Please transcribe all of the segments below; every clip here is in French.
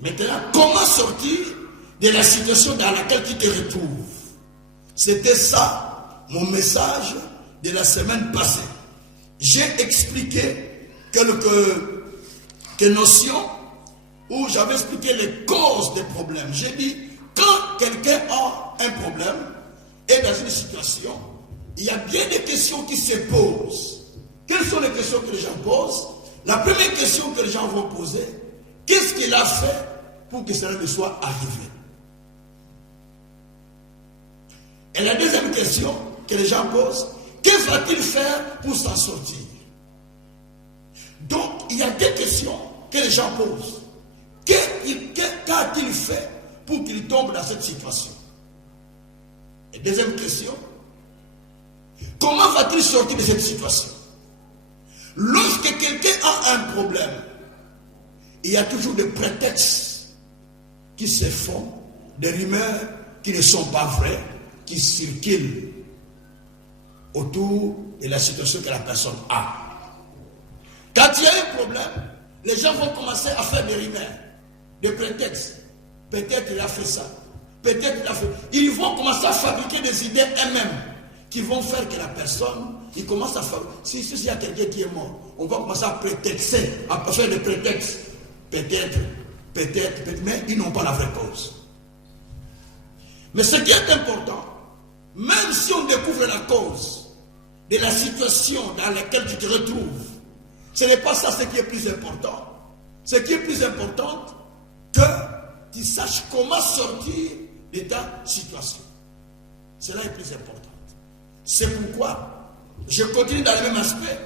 Maintenant, comment sortir de la situation dans laquelle tu te retrouves? C'était ça, mon message de la semaine passée. J'ai expliqué quelques notions où j'avais expliqué les causes des problèmes. J'ai dit, quand quelqu'un a un problème et dans une situation, il y a bien des questions qui se posent. Quelles sont les questions que les gens posent? La première question que les gens vont poser, qu'est-ce qu'il a fait pour que cela ne soit arrivé? Et la deuxième question que les gens posent, que va-t-il faire pour s'en sortir? Donc, il y a des questions que les gens posent. Qu'a-t-il fait pour qu'il tombe dans cette situation? Et deuxième question, comment va-t-il sortir de cette situation? Lorsque quelqu'un a un problème, il y a toujours des prétextes qui se font, des rumeurs qui ne sont pas vraies, qui circulent autour de la situation que la personne a. Quand il y a un problème, les gens vont commencer à faire des rumeurs, des prétextes. Peut-être il a fait ça, peut-être il a fait... Ils vont commencer à fabriquer des idées eux-mêmes qui vont faire que la personne, il commence à faire... Si il y a quelqu'un qui est mort, on va commencer à prétexter, à faire des prétextes. Peut-être, mais ils n'ont pas la vraie cause. Mais ce qui est important, même si on découvre la cause de la situation dans laquelle tu te retrouves, ce n'est pas ça ce qui est plus important. Ce qui est plus important, que tu saches comment sortir de ta situation. Cela est plus important. C'est pourquoi je continue dans le même aspect.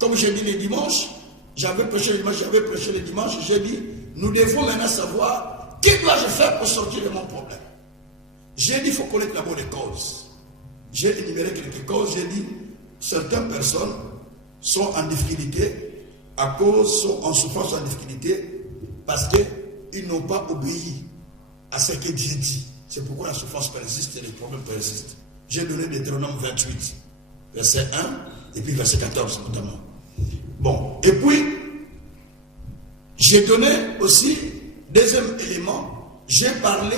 Comme j'ai dit le dimanche, j'avais prêché le dimanche, j'ai dit, nous devons maintenant savoir, que dois-je faire pour sortir de mon problème? J'ai dit, il faut connaître d'abord les causes. J'ai énuméré quelques causes, j'ai dit, certaines personnes sont en difficulté, sont en souffrance, en difficulté, parce qu'ils n'ont pas obéi à ce que Dieu dit. C'est pourquoi la souffrance persiste et les problèmes persistent. J'ai donné Deutéronome 28, verset 1, et puis verset 14 notamment. Bon, et puis, j'ai donné aussi, deuxième élément, j'ai parlé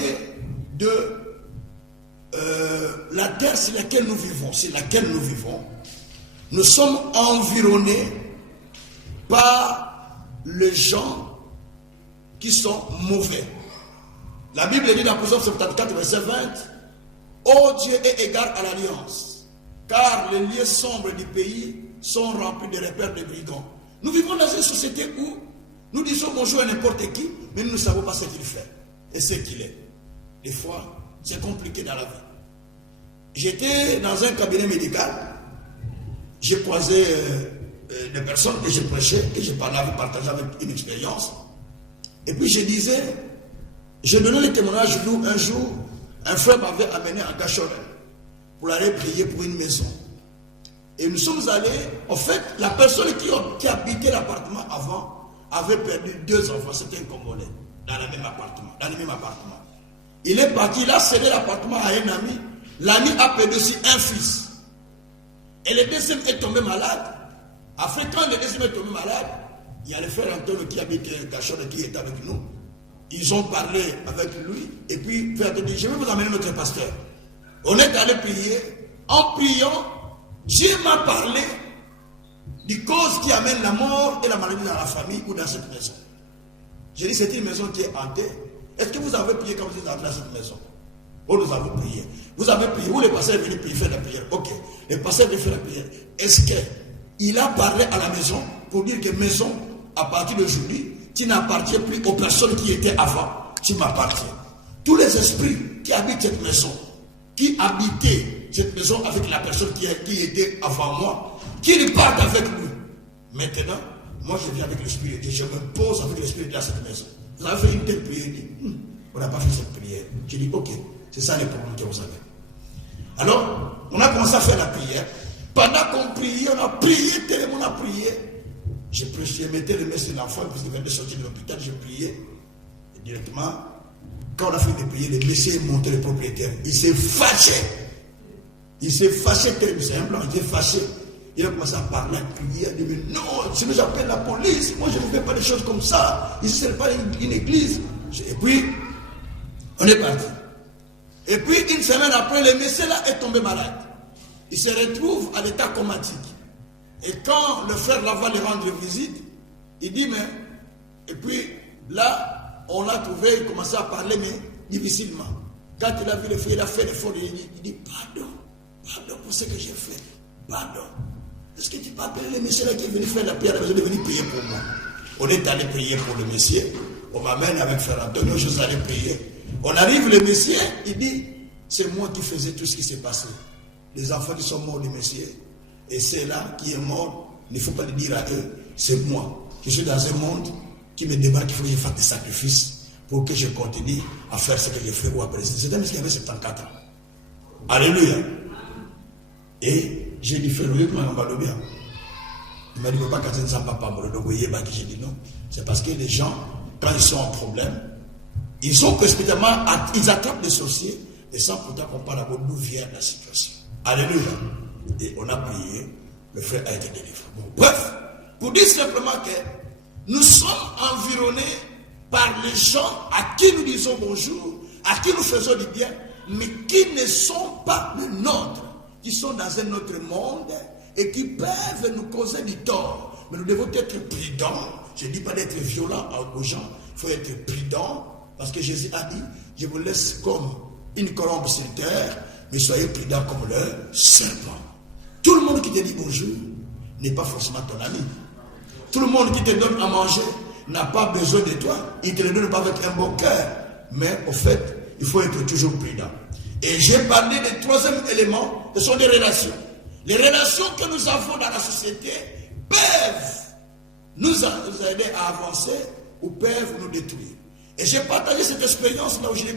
de la terre sur laquelle nous vivons. Nous sommes environnés par les gens qui sont mauvais. La Bible dit dans Proverbe 74, verset 20, « Ô Dieu, aie égard à l'alliance, car les lieux sombres du pays sont remplis de repères de brigands. » Nous vivons dans une société où nous disons bonjour à n'importe qui, mais nous ne savons pas ce qu'il fait et ce qu'il est. Des fois, c'est compliqué dans la vie. J'étais dans un cabinet médical, j'ai croisé des personnes que j'ai prêchées, que j'ai partagé avec une expérience. Et puis je disais, je donnais le témoignage d'où un jour, un frère m'avait amené à Gachorel pour aller prier pour une maison. Et nous sommes allés, en fait, la personne qui habitait l'appartement avant avait perdu 2 enfants, c'était un Congolais, dans le même appartement. Il est parti, il a cédé l'appartement à un ami. L'ami a perdu aussi un fils. Et le deuxième est tombé malade. Après, quand le deuxième est tombé malade, il y a le frère Antonio qui habite Gachorel qui est avec nous. Ils ont parlé avec lui. Et puis, le frère a dit, je vais vous amener notre pasteur. On est allé prier. En priant, Dieu m'a parlé des causes qui amènent la mort et la maladie dans la famille ou dans cette maison. J'ai dit, c'est une maison qui est hantée. Est-ce que vous avez prié quand vous êtes entré dans cette maison? Oh, nous avons prié. Vous avez prié. Où le pasteur est venu prier, faire la prière? Ok. Le pasteur est venu faire la prière. Est-ce qu'il a parlé à la maison pour dire que maison, à partir d'aujourd'hui, tu n'appartiens plus aux personnes qui étaient avant. Tu m'appartiens. Tous les esprits qui habitent cette maison, qui habitaient cette maison avec la personne qui était avant moi, qu'ils partent avec lui. Maintenant, moi je viens avec l'Esprit de Dieu, je me pose avec l'Esprit dans cette maison. Vous avez fait une telle prière, il dit, on n'a pas fait cette prière. Je dis, ok, c'est ça les problèmes que vous avez. Alors, on a commencé à faire la prière. Pendant qu'on priait, on a prié, tellement on a prié. Je mettais le mains sur l'enfant, puisqu'il venait de sortir de l'hôpital, je priais. Et directement, quand on a fait de prier, le monsieur est monté, le propriétaire. Il s'est fâché. Il s'est fâché, c'est un blanc, il s'est fâché. Il a commencé à parler, à crier, à dire, mais non, sinon j'appelle la police, moi je ne fais pas des choses comme ça. Ici, ce n'est pas une église. Et puis, on est parti. Et puis, une semaine après, le monsieur là est tombé malade. Il se retrouve à l'état comatique. Et quand le frère là va lui rendre visite, il dit, mais... Et puis, là, on l'a trouvé, il commençait à parler, mais difficilement. Quand il a vu le frère, il a fait l'effort, il dit, pardon pour ce que j'ai fait. Pardon. Est-ce que tu peux appeler le monsieur là qui est venu faire la prière à la maison, il est venu prier pour moi? On est allé prier pour le monsieur. On m'amène avec frère Antonio, je suis allé prier. On arrive, le monsieur, il dit, c'est moi qui faisais tout ce qui s'est passé. Les enfants qui sont morts du monsieur, et c'est là qui est mort, il ne faut pas le dire à eux, c'est moi. Je suis dans un monde qui me demande qu'il faut que je fasse des sacrifices pour que je continue à faire ce que je fais ou après. C'est un monsieur qui avait 74 ans. Alléluia. Et j'ai dit, frère, oui, comment on va le bien? Il m'a dit, papa, quand c'est papa, j'ai dit non. C'est parce que les gens, quand ils sont en problème, ils ont précipitamment, ils attrapent des sorciers, et sans pourtant qu'on parle d'où vient la situation. Alléluia. Et on a prié, le frère a été délivré. Bon, bref, pour dire simplement que nous sommes environnés par les gens à qui nous disons bonjour, à qui nous faisons du bien, mais qui ne sont pas les nôtres, qui sont dans un autre monde et qui peuvent nous causer du tort. Mais nous devons être prudents. Je ne dis pas d'être violent aux gens, il faut être prudent, parce que Jésus a dit, je vous laisse comme une colombe sur terre, mais soyez prudents comme le serpent. Tout le monde qui te dit bonjour n'est pas forcément ton ami. Tout le monde qui te donne à manger n'a pas besoin de toi. Il ne te le donne pas avec un bon cœur. Mais au fait, il faut être toujours prudent. Et j'ai parlé du troisième élément, ce sont des relations. Les relations que nous avons dans la société peuvent nous aider à avancer ou peuvent nous détruire. Et j'ai partagé cette expérience là où j'étais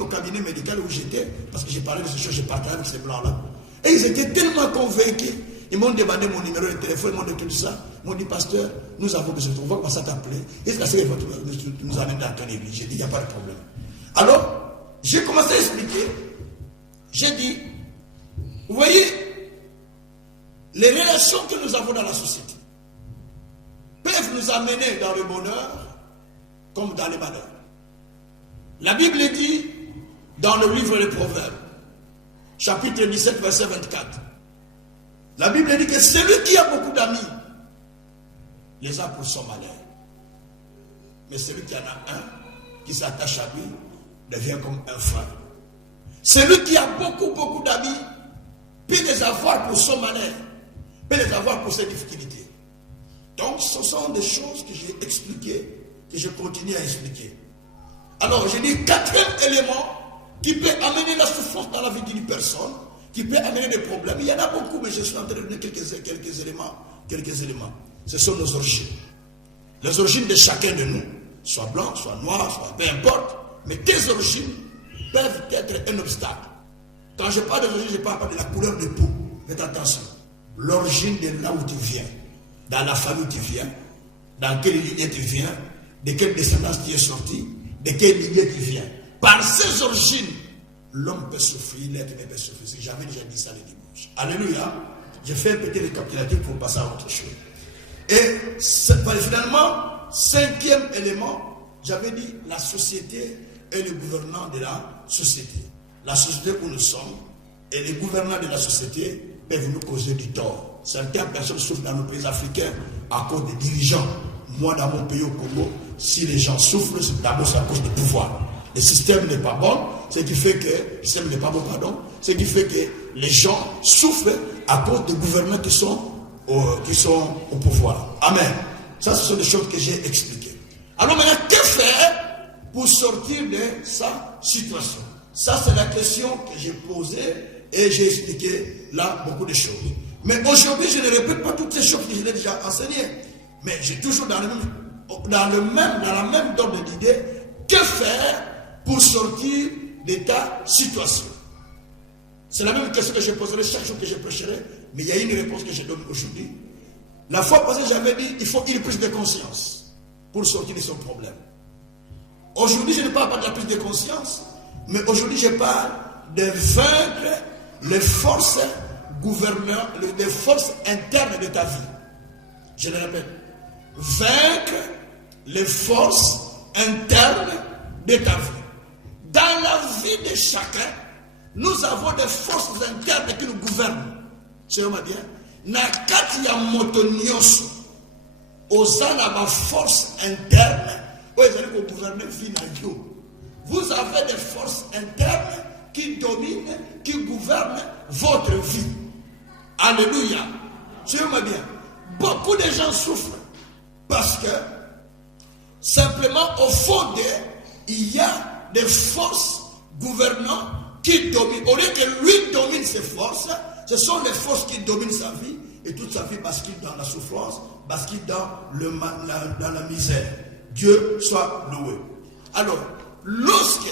au cabinet médical où j'étais, parce que j'ai parlé de ces choses, j'ai partagé avec ces blancs-là. Et ils étaient tellement convaincus. Ils m'ont demandé mon numéro de téléphone, ils m'ont dit tout ça. Ils m'ont dit, pasteur, nous avons besoin de toi, on va commencer à t'appeler. Et c'est parce que nous amène dans ton église. J'ai dit, il n'y a pas de problème. Alors, j'ai commencé à expliquer. J'ai dit, vous voyez, les relations que nous avons dans la société peuvent nous amener dans le bonheur comme dans le malheur. La Bible dit, dans le livre des Proverbes, chapitre 17, verset 24, la Bible dit que celui qui a beaucoup d'amis les a pour son malheur. Mais celui qui en a un, qui s'attache à lui, devient comme un frère. Celui qui a beaucoup d'amis peut les avoir pour son malheur, peut les avoir pour ses difficultés. Donc ce sont des choses que j'ai expliquées, que je continue à expliquer. Alors j'ai dit quatrième élément qui peut amener la souffrance dans la vie d'une personne, qui peut amener des problèmes. Il y en a beaucoup, mais je suis en train de donner quelques éléments. Ce sont nos origines. Les origines de chacun de nous, soit blanc, soit noir, soit peu importe, mais tes origines peuvent être un obstacle. Quand je parle des origines, je ne parle pas de la couleur de peau. Faites attention. L'origine de là où tu viens, dans la famille où tu viens, dans quelle lignée tu viens, de quelle descendance tu es sorti, de quelle lignée tu viens. Par ces origines, l'homme peut souffrir, l'être humain peut souffrir. J'avais déjà dit ça le dimanche. Alléluia. Je fais un petit récapitulatif pour passer à autre chose. Et finalement, cinquième élément, j'avais dit la société et le gouvernant de la société. La société où nous sommes et les gouvernants de la société peuvent nous causer du tort. Certaines personnes souffrent dans nos pays africains à cause des dirigeants. Moi, dans mon pays au Congo, si les gens souffrent, d'abord c'est à cause du pouvoir. Le système n'est pas bon, ce qui fait que ce qui fait que les gens souffrent à cause des gouvernants qui sont au pouvoir. Amen. Ça, ce sont des choses que j'ai expliquées. Alors maintenant, que faire pour sortir de sa situation? Ça, c'est la question que j'ai posée et j'ai expliqué là beaucoup de choses. Mais aujourd'hui, je ne répète pas toutes ces choses que je l'ai déjà enseignées. Mais j'ai toujours dans la même ordre d'idée, que faire pour sortir de ta situation? C'est la même question que je poserai chaque jour que je prêcherai, mais il y a une réponse que je donne aujourd'hui. La fois passée, j'avais dit, il faut une prise de conscience pour sortir de son problème. Aujourd'hui, je ne parle pas de la prise de conscience, mais aujourd'hui, je parle de vaincre les forces gouvernantes, les forces internes de ta vie. Je le répète, vaincre les forces internes de ta vie. Dans la vie de chacun, nous avons des forces internes qui nous gouvernent. C'est bien. Na kati ya moto nyonso, osana ma force interne, vous gouverner vie na yo. Vous avez des forces internes qui dominent, qui gouvernent votre vie. Alléluia. Suivez-moi bien. Beaucoup de gens souffrent parce que simplement au fond d'eux, il y a des forces gouvernantes qui dominent. Au lieu que lui domine ses forces, ce sont les forces qui dominent sa vie et toute sa vie bascule dans la souffrance, bascule dans la misère. Dieu soit loué. Alors, lorsque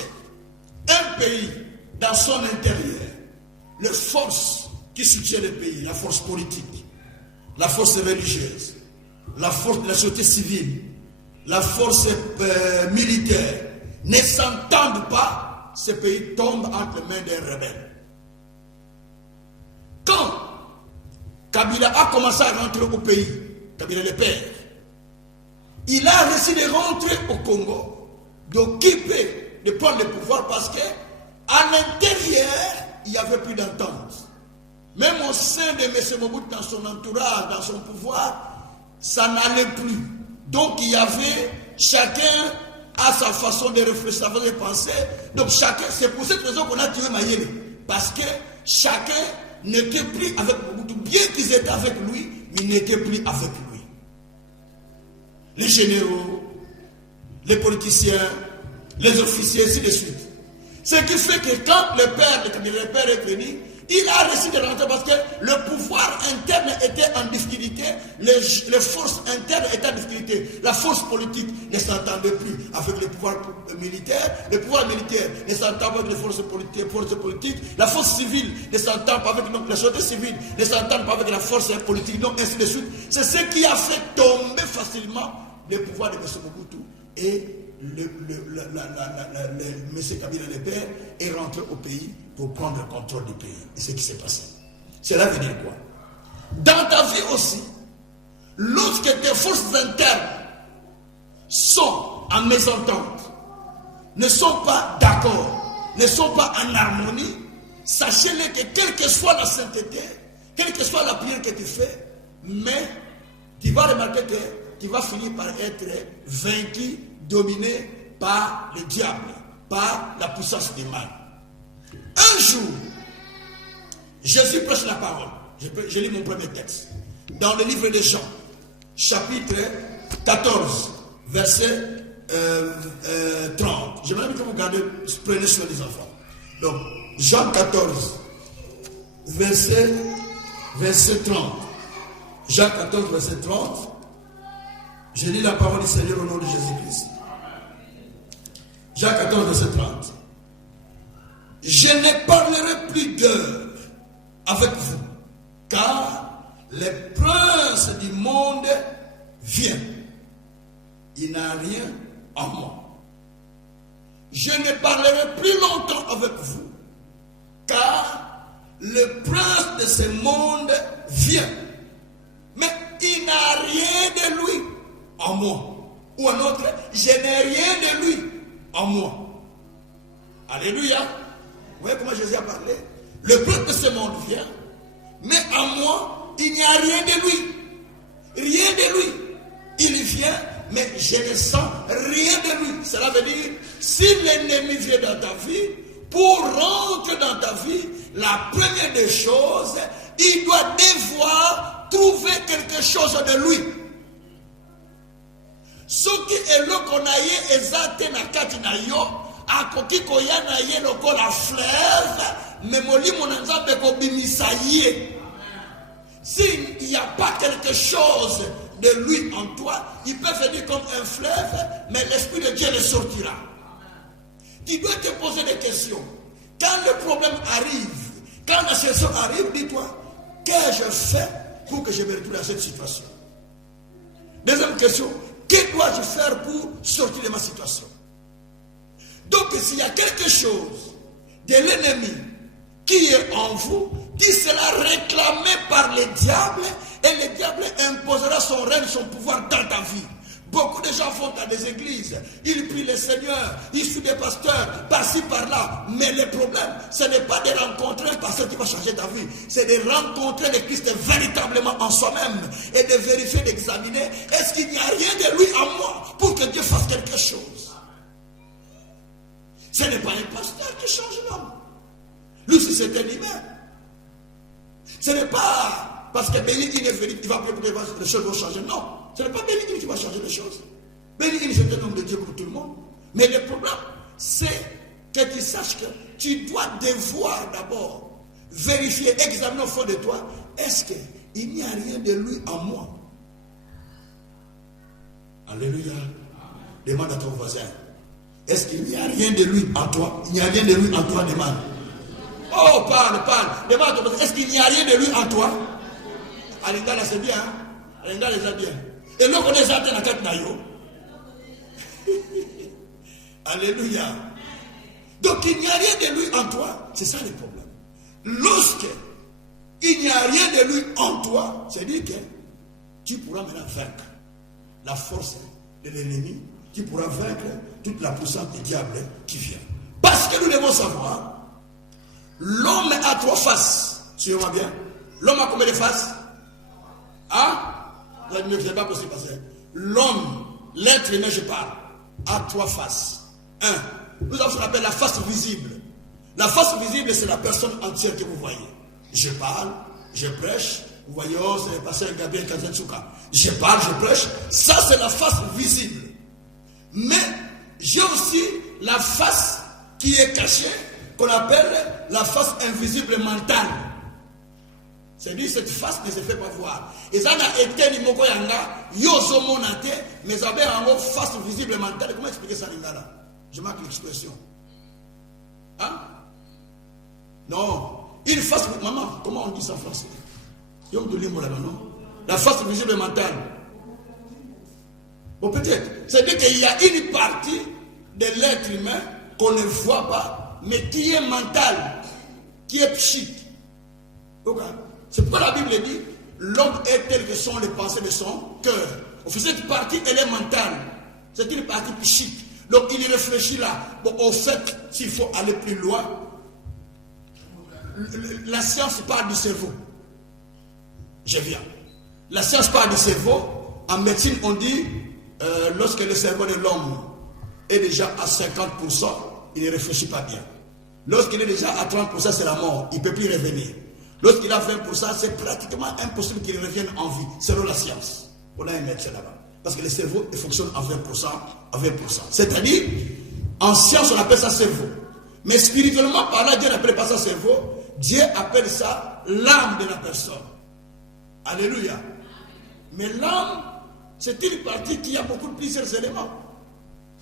un pays, dans son intérieur, les forces qui soutiennent le pays, la force politique, la force religieuse, la force de la société civile, la force militaire, ne s'entendent pas, ce pays tombe entre les mains des rebelles. Quand Kabila a commencé à rentrer au pays, Kabila le père, il a réussi de rentrer au Congo, d'occuper, de prendre le pouvoir parce que à l'intérieur, il n'y avait plus d'entente. Même au sein de M. Mobutu, dans son entourage, dans son pouvoir, ça n'allait plus. Donc il y avait, chacun a sa façon de réfléchir, sa façon de penser. Donc chacun, c'est pour cette raison qu'on a tué Mayele. Parce que chacun n'était plus avec Mobutu. Bien qu'ils étaient avec lui, mais ils n'étaient plus avec lui. Les généraux, les politiciens, les officiers, ainsi de suite. Ce qui fait que quand le père est venu, il a réussi de rentrer parce que le pouvoir interne était en difficulté, les forces internes étaient en difficulté. La force politique ne s'entendait plus avec le pouvoir militaire ne s'entend pas avec les forces politiques, la force civile ne s'entend pas avec la société civile, ne s'entend pas avec la force politique, donc ainsi de suite. C'est ce qui a fait tomber facilement le pouvoir de M. Mobutu et M. Kabila le père est rentré au pays pour prendre le contrôle du pays. Et ce qui s'est passé. Cela veut dire quoi? Dans ta vie aussi, lorsque tes forces internes sont en mésentente, ne sont pas d'accord, ne sont pas en harmonie, sachez-le que quelle que soit la sainteté, quelle que soit la prière que tu fais, mais tu vas remarquer que tu vas finir par être vaincu, dominé par le diable, par la puissance du mal. Un jour, Jésus prêche la parole. Je lis mon premier texte. Dans le livre de Jean, chapitre 14, verset 30. J'aimerais que vous prenez soin des enfants. Donc, Jean 14, verset 30. Jean 14, verset 30. Je lis la parole du Seigneur au nom de Jésus-Christ. Jean 14, verset 30. Je ne parlerai plus d'heure avec vous, car le prince du monde vient. Il n'a rien en moi. Je ne parlerai plus longtemps avec vous, car le prince de ce monde vient. Mais il n'a rien de lui en moi. Ou un autre, je n'ai rien de lui en moi. Alléluia. Vous voyez comment Jésus a parlé? Le prince de ce monde vient, mais en moi, il n'y a rien de lui. Rien de lui. Il vient, mais je ne sens rien de lui. Cela veut dire, si l'ennemi vient dans ta vie, pour rentrer dans ta vie, la première des choses, il doit devoir trouver quelque chose de lui. Ce qui est là qu'on a eu, exacté na kati na yo, akoki koya na ye lokola fleuve, mais molimo na nzambe ko bimisa ye. S'il n'y a pas quelque chose de lui en toi, il peut venir comme un fleuve, mais l'Esprit de Dieu le sortira. Tu dois te poser des questions. Quand le problème arrive, quand la situation arrive, dis-toi, qu'ai-je fait pour que je me retrouve dans cette situation? Deuxième question, que dois-je faire pour sortir de ma situation? Donc, s'il y a quelque chose de l'ennemi qui est en vous, qui sera réclamé par le diable, et le diable imposera son règne, son pouvoir dans ta vie. Beaucoup de gens vont dans des églises, ils prient le Seigneur, ils suivent des pasteurs, par-ci, par-là. Mais le problème, ce n'est pas de rencontrer un pasteur qui va changer ta vie. C'est de rencontrer le Christ véritablement en soi-même et de vérifier, d'examiner, est-ce qu'il n'y a rien de lui en moi pour que Dieu fasse quelque chose. Ce n'est pas un pasteur qui change l'homme. Lui, c'est un humain. Ce n'est pas parce que Béni est venu, il va prier pour que les choses vont changer. Non, ce n'est pas Béni qui va changer les choses. Béni, c'est un homme de Dieu pour tout le monde. Mais le problème, c'est que tu saches que tu dois devoir d'abord vérifier, examiner au fond de toi, est-ce qu'il n'y a rien de lui en moi? Alléluia. Demande à ton voisin, est-ce qu'il n'y a rien de lui en toi? Il n'y a rien de lui en toi, demande. Oh, parle. Demande à ton voisin, est-ce qu'il n'y a rien de lui en toi? Alinga là, c'est bien. Hein? Alinga là, c'est bien. Et là, on est à la tête nayo. Alléluia. Donc, il n'y a rien de lui en toi. C'est ça le problème. Lorsque il n'y a rien de lui en toi, c'est-à-dire que tu pourras maintenant vaincre la force de l'ennemi, tu pourras vaincre toute la puissance du diable qui vient. Parce que nous devons savoir, l'homme a 3 faces. Suivez-moi bien. L'homme a combien de faces? Hein? Ce n'est pas possible parce que l'homme, l'être humain, je parle, a 3 faces. 1. Nous avons ce qu'on appelle la face visible. La face visible, c'est la personne entière que vous voyez. Je parle, je prêche. Vous voyez, oh, c'est le pasteur Gabriel Kazensuka. Je parle, je prêche. Ça, c'est la face visible. Mais j'ai aussi la face qui est cachée, qu'on appelle la face invisible mentale. C'est-à-dire cette face ne se fait pas voir. Et ça n'a été ni moko yanga, yozo monate, mais ça a une face visible mentale. Comment expliquer ça, Lingala? Je marque l'expression. Hein? Non. Une face, maman, comment on dit ça en français? La face visible mentale. Bon, peut-être. C'est-à-dire qu'il y a une partie de l'être humain qu'on ne voit pas, mais qui est mentale, qui est psychique. Okay. C'est pourquoi la Bible dit l'homme est tel que sont les pensées de son cœur. Cette partie, elle est mentale. C'est une partie psychique. Donc il réfléchit là. Bon, au fait, s'il faut aller plus loin, la science parle du cerveau. Je viens. La science parle du cerveau. En médecine, on dit lorsque le cerveau de l'homme est déjà à 50%, il ne réfléchit pas bien. Lorsqu'il est déjà à 30%, c'est la mort. Il ne peut plus revenir. Lorsqu'il a 20%, c'est pratiquement impossible qu'il revienne en vie, selon la science. On a un médecin là-bas. Parce que le cerveau fonctionne à 20%, à 20%. C'est-à-dire, en science, on appelle ça cerveau. Mais spirituellement parlant, Dieu n'appelle pas ça cerveau. Dieu appelle ça l'âme de la personne. Alléluia. Mais l'âme, c'est une partie qui a beaucoup de plusieurs éléments.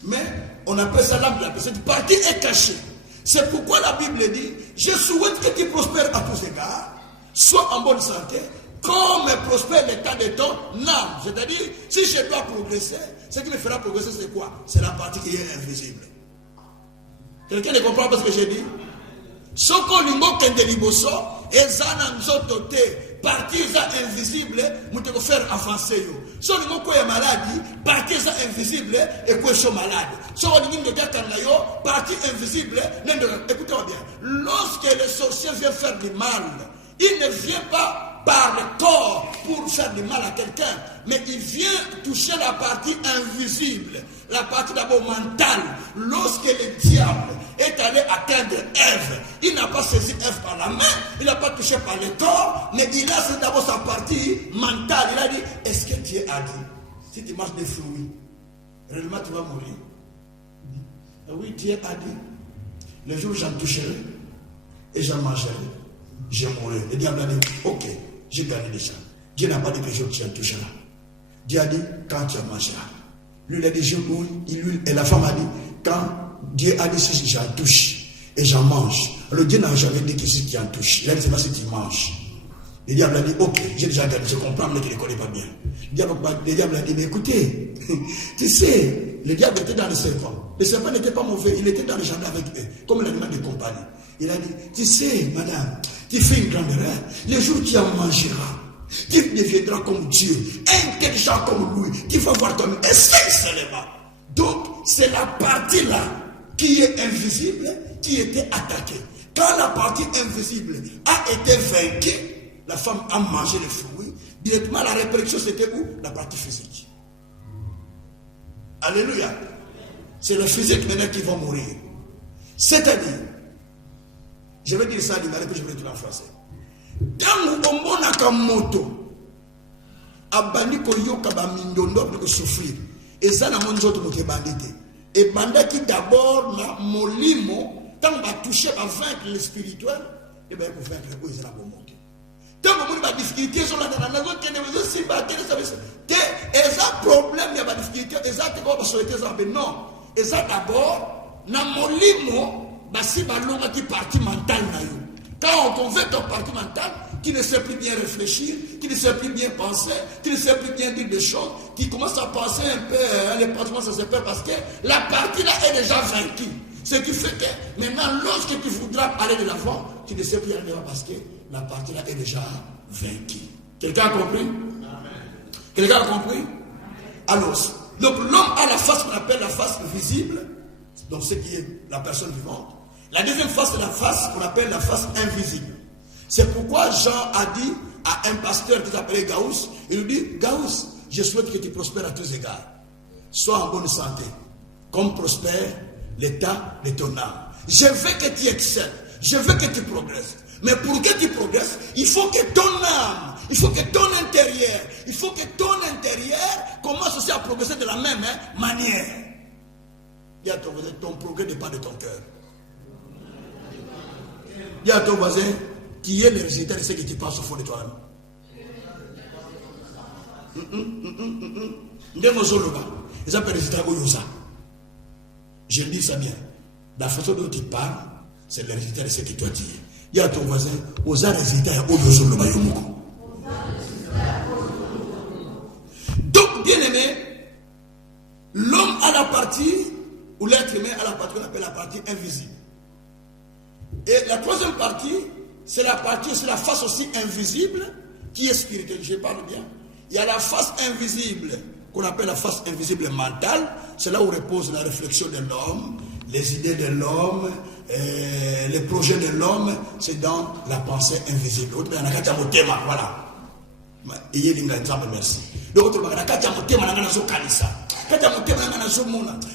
Mais on appelle ça l'âme de la personne. Cette partie est cachée. C'est pourquoi la Bible dit, je souhaite que tu prospères à tous égards, sois en bonne santé, comme prospère l'état de ton âme. C'est-à-dire, si je dois progresser, ce qui me fera progresser, c'est quoi? C'est la partie qui est invisible. Quelqu'un ne comprend pas ce que j'ai dit? Soko limbo kende liboso, ezana nzoto te, partie invisible, mouteko faire avancer yo. So limbo koye maladie, partie invisible, et quoi so malade. So limbo de yo, partie invisible, écoutez-moi bien. Lorsque le sorcier vient faire du mal, il ne vient pas par le corps pour faire du mal à quelqu'un, mais il vient toucher la partie invisible, la partie d'abord mentale. Lorsque le diable est allé atteindre Ève, il n'a pas saisi Ève par la main, il n'a pas touché par le corps, mais il a saisi d'abord sa partie mentale. Il a dit, est-ce que Dieu a dit, si tu manges des fruits, réellement tu vas mourir? Oui, Dieu a dit, le jour où j'en toucherai et j'en mangerai, je mourrai. Le diable a dit, ok, j'ai gagné déjà. Dieu n'a pas dit que le jour où tu en toucheras. Dieu a dit, quand tu en mangeras. Lui, il a dit, et la femme a dit, quand Dieu a dit, si j'en touche et j'en mange. Alors Dieu n'a jamais dit que si tu en touches. Il a dit, c'est pas si tu manges. Le diable a dit, ok, j'ai déjà gagné, je comprends, mais qu'il ne connaît pas bien. Le diable a dit, mais écoutez, tu sais, le diable était dans le serpent. Le serpent n'était pas mauvais, il était dans le jardin avec eux, comme l'animal de compagnie. Il a dit, tu sais, madame, tu fais une grande erreur. Le jour où tu en mangeras, Tu deviendras comme Dieu, intelligent comme lui, tu vas voir toi-même. Essaye seulement. Donc, c'est la partie là qui est invisible qui était attaquée. Quand la partie invisible a été vaincue, la femme a mangé les fruits. Directement, la réproduction, c'était où? La partie physique. Alléluia. C'est le physique maintenant qui va mourir. C'est-à-dire, je vais dire ça en limaré, puis je vais dire en français. Dans le monde à moto, abandi koyoka ba mindondo ko souffrir. Et ça, na monzo to moke bandité. Et bandaki d'abord na molimo. Tant qu'on va toucher à vaincre le spirituel, et bien pour vaincre le ils vont monter. Tant qu'on va difficulté, ils sont là dans la maison, ils sont là dans la maison. Et ça, problème, il y a des difficultés, et ça, tu vas souhaiter ça. Mais non. Et ça, d'abord, dans mon limo, c'est un qui partie mentale. Quand on convainc ton partie mentale, qui ne sait plus bien réfléchir, qui ne sait plus bien penser, qui ne sait plus bien dire des choses, qui commence à penser un peu, les pensements, ça se perd parce que la partie là est déjà vaincue. Ce qui fait que maintenant, lorsque tu voudras aller de l'avant, tu ne sais plus aller de l'avant parce que la partie là est déjà vaincue. Quelqu'un a compris? Amen. Quelqu'un a compris? Amen. Alors, donc l'homme a la face qu'on appelle la face visible, donc ce qui est la personne vivante. La deuxième face, c'est la face qu'on appelle la face invisible. C'est pourquoi Jean a dit à un pasteur qui s'appelait Gauss, il lui dit, Gauss, je souhaite que tu prospères à tous égards. Sois en bonne santé, comme prospère l'état de ton âme. Je veux que tu excelles, je veux que tu progresses. Mais pour que tu progresses, il faut que ton âme, il faut que ton intérieur, il faut que ton intérieur commence aussi à progresser de la même manière. Dis à ton voisin, ton progrès n'est pas de ton cœur. Dis à ton voisin, qui est le résultat de ce que tu penses au fond de toi-même. Je dis ça bien. La façon dont tu parles, c'est le résultat de ce que toi dis. Il y a ton voisin, aux résultats, donc, bien aimé, l'homme a la partie, ou l'être humain a la partie qu'on appelle la partie invisible. Et la troisième partie, c'est la partie, c'est la face aussi invisible, qui est spirituelle. Je parle bien. Il y a la face invisible, qu'on appelle la face invisible mentale. C'est là où repose la réflexion de l'homme, les idées de l'homme, les projets de l'homme. C'est dans la pensée invisible. Voilà. Merci. Donc, kati ya motema nanga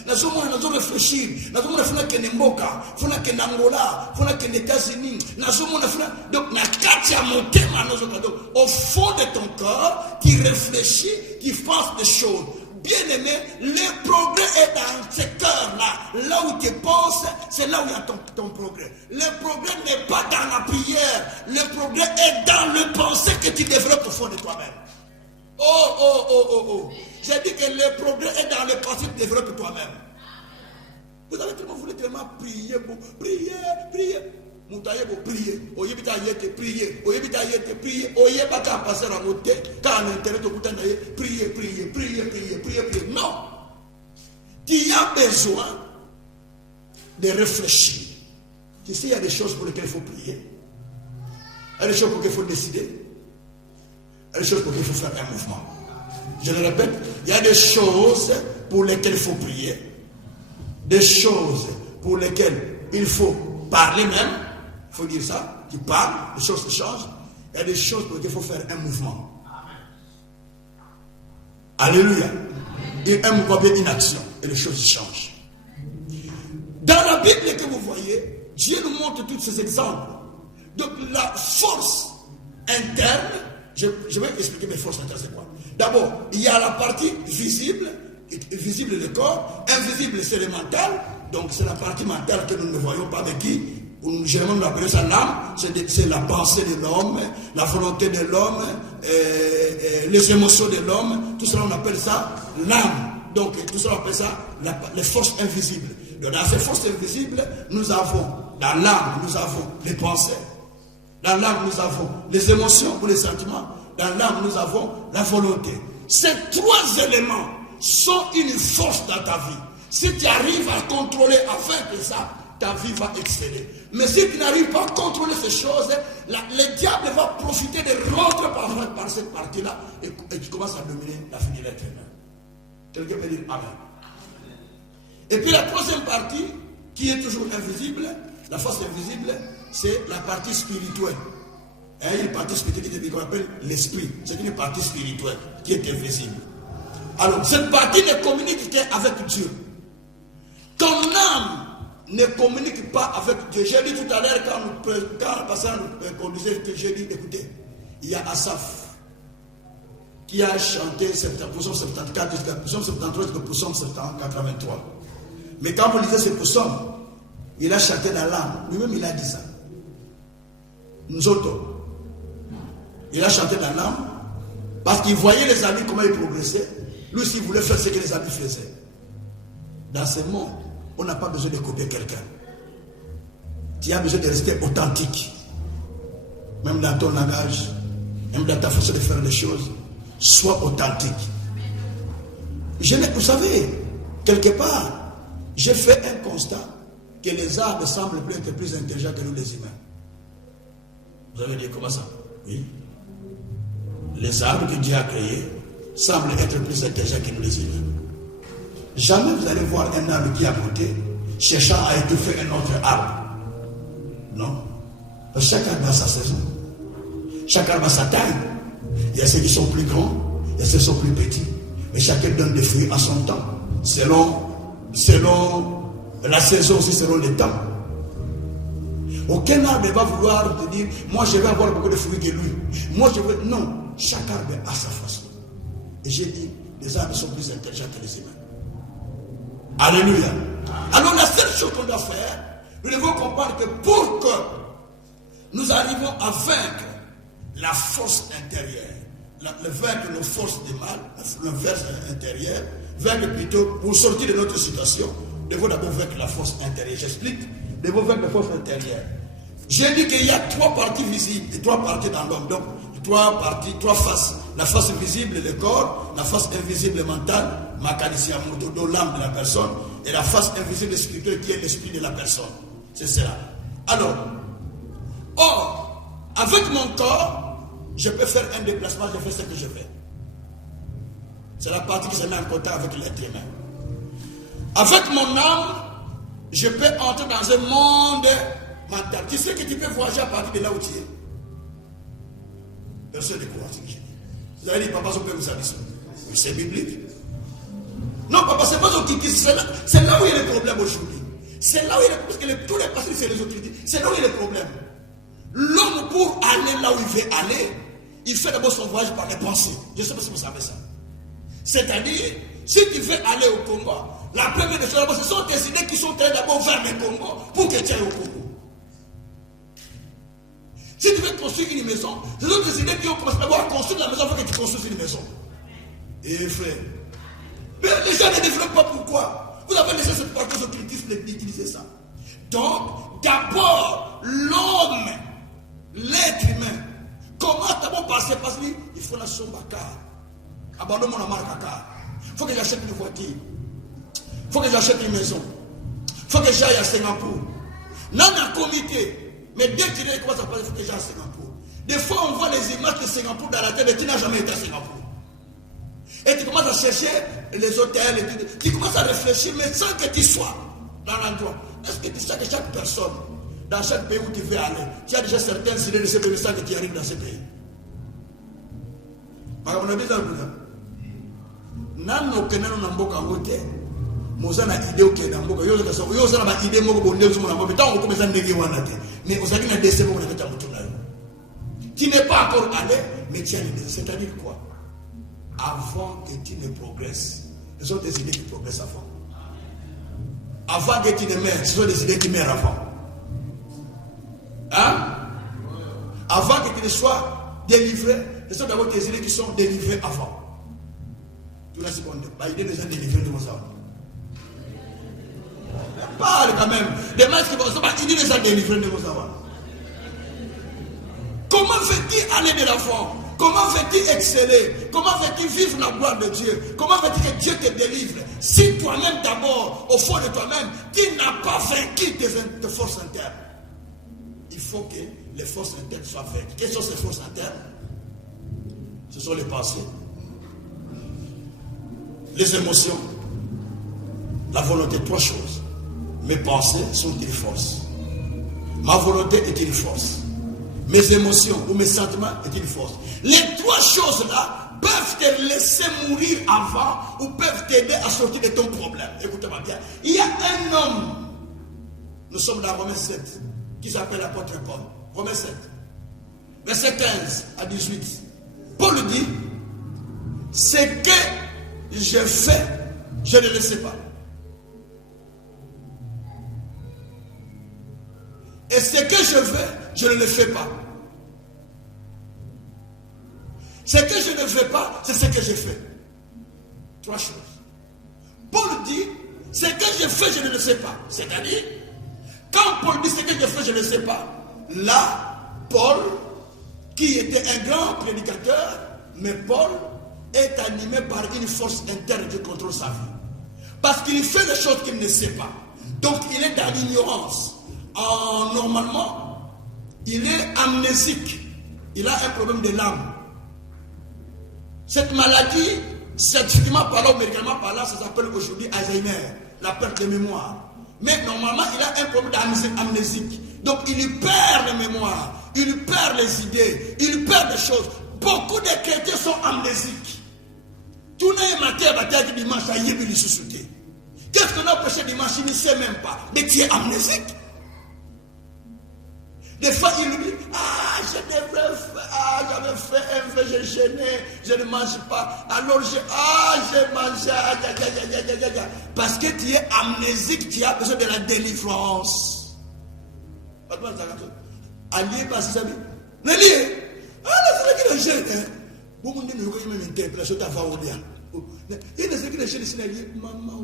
nazomona réfléchir, nazomona funa kende mboka, funa kende Angola, funa kende États-Unis, nazomona funa, donc na kati ya motema nazomona, donc au fond de ton corps qui réfléchit, qui pense des choses. Bien aimé, le progrès est dans ce cœur-là. Là où tu penses, c'est là où il y a ton progrès. Le progrès n'est pas dans la prière. Le progrès est dans le pensée que tu développes au fond de toi-même. Oh. J'ai dit que le progrès est dans le pensée que tu développes toi-même. Vous avez tellement voulu tellement prier, prier. Moutaye pour prier, oyebita yete prier, oyebita yete prier, oyebata passer à côté, car l'intérêt de bouton prier. Non, tu as besoin de réfléchir. Tu sais, il y a des choses pour lesquelles il faut prier, il y a des choses pour lesquelles il faut décider, il y a des choses pour lesquelles il faut faire un mouvement. Je le répète, il y a des choses pour lesquelles il faut prier, des choses pour lesquelles il faut parler même. Il faut dire ça, tu parles, les choses se changent. Il y a des choses pour lesquelles il faut faire un mouvement. Alléluia. Et un mouvement bien une action. Et les choses changent. Dans la Bible que vous voyez, Dieu nous montre tous ces exemples. Donc la force interne, je vais expliquer mes forces internes, c'est quoi. D'abord, il y a la partie visible, le corps, invisible c'est le mental, donc c'est la partie mentale que nous ne voyons pas, mais qui généralement on appelle ça l'âme, c'est la pensée de l'homme, la volonté de l'homme, les émotions de l'homme, tout cela on appelle ça l'âme. Donc tout cela on appelle ça les forces invisibles. Donc, dans ces forces invisibles, nous avons, dans l'âme, nous avons les pensées, dans l'âme nous avons les émotions ou les sentiments, dans l'âme nous avons la volonté. Ces trois éléments sont une force dans ta vie. Si tu arrives à contrôler, à vaincre ça, ta vie va exceller. Mais si tu n'arrives pas à contrôler ces choses, le diable va profiter de rentrer par cette partie-là et tu commences à dominer la vie de l'être humain. Quelqu'un peut dire Amen. Et puis la troisième partie, qui est toujours invisible, la face invisible, c'est la partie spirituelle. Il y a une partie spirituelle qu'on appelle l'esprit. C'est une partie spirituelle qui est invisible. Alors, cette partie ne communique qu'avec Dieu. Ton âme ne communique pas avec Dieu. J'ai dit tout à l'heure, quand le pasteur nous conduisait, que j'ai dit, écoutez, il y a Asaph qui a chanté psaume 74 jusqu'à psaume 73 jusqu'à psaume 83. Mais quand vous lisez ce psaume, il a chanté dans l'âme. Lui-même, il a dit ça. Nous autres. Il a chanté dans l'âme parce qu'il voyait les amis comment ils progressaient. Lui aussi, il voulait faire ce que les amis faisaient. Dans ce monde, on n'a pas besoin de copier quelqu'un. Tu as besoin de rester authentique. Même dans ton langage, même dans ta façon de faire les choses, sois authentique. Vous savez, quelque part, j'ai fait un constat que les arbres semblent être plus intelligents que nous les humains. Vous avez dit comment ça? Oui. Les arbres que Dieu a créés semblent être plus intelligents que nous les humains. Jamais vous allez voir un arbre qui a monté cherchant à étouffer un autre arbre. Non. Parce que chaque arbre a sa saison. Chaque arbre a sa taille. Il y a ceux qui sont plus grands, il y a ceux qui sont plus petits. Mais chacun donne des fruits à son temps. Selon la saison aussi, selon le temps. Aucun arbre ne va vouloir te dire, moi je vais avoir beaucoup de fruits que lui. Moi je veux. Non. Chaque arbre a sa façon. Et j'ai dit, les arbres sont plus intelligents que les humains. Alléluia. Alors la seule chose qu'on doit faire, nous devons comprendre que pour que nous arrivions à vaincre la force intérieure, vaincre nos forces de mal, la force intérieure, vaincre plutôt, pour sortir de notre situation, nous devons d'abord vaincre la force intérieure. J'explique, nous devons vaincre la force intérieure. J'ai dit qu'il y a trois parties visibles et trois parties dans l'homme. Donc, trois parties, trois faces. La face visible, le corps, la face invisible mentale, Makanicia Motodo, l'âme de la personne, et la face invisible spirituelle qui est l'esprit de la personne. C'est cela. Alors, avec mon corps, je peux faire un déplacement, je fais ce que je fais. C'est la partie qui se met en contact avec l'être humain. Avec mon âme, je peux entrer dans un monde mental. Tu sais que tu peux voyager à partir de là où tu es. Personne ne croit ce que je dis. Vous avez dit, papa, on peut vous aviser. C'est biblique. Non, papa, c'est pas ce qui c'est là où il y a le problème aujourd'hui. C'est là où il y a parce que tous les pasteurs, c'est les autres qui disent. C'est là où il y a le problème. L'homme, pour aller là où il veut aller, il fait d'abord son voyage par les pensées. Je ne sais pas si vous savez ça. C'est-à-dire, si tu veux aller au Congo, la première des choses, ce sont tes idées qui sont allées d'abord vers le Congo pour que tu ailles au Congo. Si tu veux construire une maison, ce sont tes idées qui ont commencé d'abord à construire la maison pour que tu construises une maison. Et frère, mais les gens ne développent pas pourquoi. Vous avez laissé cette partie occultiste d'utiliser ça. Donc, d'abord, l'homme, l'être humain, comment d'abord passer? Parce qu'il faut la sombre à car. Abandonne mon marque à car. Il faut que j'achète une voiture. Il faut que j'achète une maison. Il faut que j'aille à Singapour. Là, on a un comité. Mais dès que tu commences à parler, il faut que j'aille à Singapour. Des fois, on voit les images de Singapour dans la tête, mais tu n'as jamais été à Singapour. Et tu commences à chercher les hôtels, et tu commences à réfléchir, mais sans que tu sois dans l'endroit. Est-ce que tu sais que chaque personne, dans chaque pays où tu veux aller, tu as déjà certaines idées de ce pays sans que tu arrives dans ce pays? Par exemple, on a dit ça. Nano kenano na mboka ngote mozana idée ok na mboka yo za yo za na ba idée moko bonde zo na mboka tant ko meza ndenge wana te mais osaki na décès moko na kata mutuna yo tu n'es pas encore allé mais tu as l'idée. C'est-à-dire quoi? Avant que tu ne progresses, ce sont des idées qui progressent avant que tu ne meurs, ce sont des idées qui meurent avant. Hein? Avant que tu ne sois délivré, ce sont d'abord tes idées qui sont délivrées avant. Tout la seconde, bah, il est déjà délivré de vos âmes. Parle quand même. Les maîtres qui vont se battre, il est déjà délivré de vos âmes. Comment veux-tu aller de l'avant? Comment veux-tu exceller? Comment veux-tu vivre la gloire de Dieu? Comment veux-tu que Dieu te délivre? Si toi-même d'abord, au fond de toi-même, tu n'as pas vaincu vaincu tes forces internes. Il faut que les forces internes soient vaincues. Quelles sont ces forces internes? Ce sont les pensées, les émotions, la volonté. Trois choses. Mes pensées sont une force. Ma volonté est une force. Mes émotions ou mes sentiments est une force. Les trois choses-là peuvent te laisser mourir avant ou peuvent t'aider à sortir de ton problème. Écoutez-moi bien. Il y a un homme, nous sommes dans Romains 7, qui s'appelle l'apôtre Paul. Romains 7, verset 15 à 18. Paul dit, ce que je fais, je ne le sais pas. Et ce que je veux, je ne le fais pas. Ce que je ne fais pas, c'est ce que je fais. Trois choses. Paul dit, ce que je fais, je ne le sais pas. C'est-à-dire, quand Paul dit ce que je fais, je ne le sais pas, là, Paul, qui était un grand prédicateur, mais Paul est animé par une force interne qui contrôle sa vie. Parce qu'il fait des choses qu'il ne sait pas. Donc, il est dans l'ignorance. Normalement, il est amnésique. Il a un problème de l'âme. Cette maladie, scientifiquement parlant, médicalement parlant, ça s'appelle aujourd'hui Alzheimer, la perte de mémoire. Mais normalement, il a un problème amnésique. Donc, il perd les mémoires, il perd les idées, il perd des choses. Beaucoup de chrétiens sont amnésiques. Tout n'est matin, dimanche, ça y est, il se soutient. Qu'est-ce qu'on a prêché dimanche, il ne sait même pas. Mais tu es amnésique. Des fois, il lui dit, j'avais fait un vœu, j'ai gêné, je ne mange pas. Alors, j'ai mangé, parce que tu es amnésique, tu as besoin de la délivrance. Allié, parce que ça veut dire, c'est là qui est gêné. Vous me dites, vous avez une interpellation, tu vas bien. Il y a des gens qui disent, maman,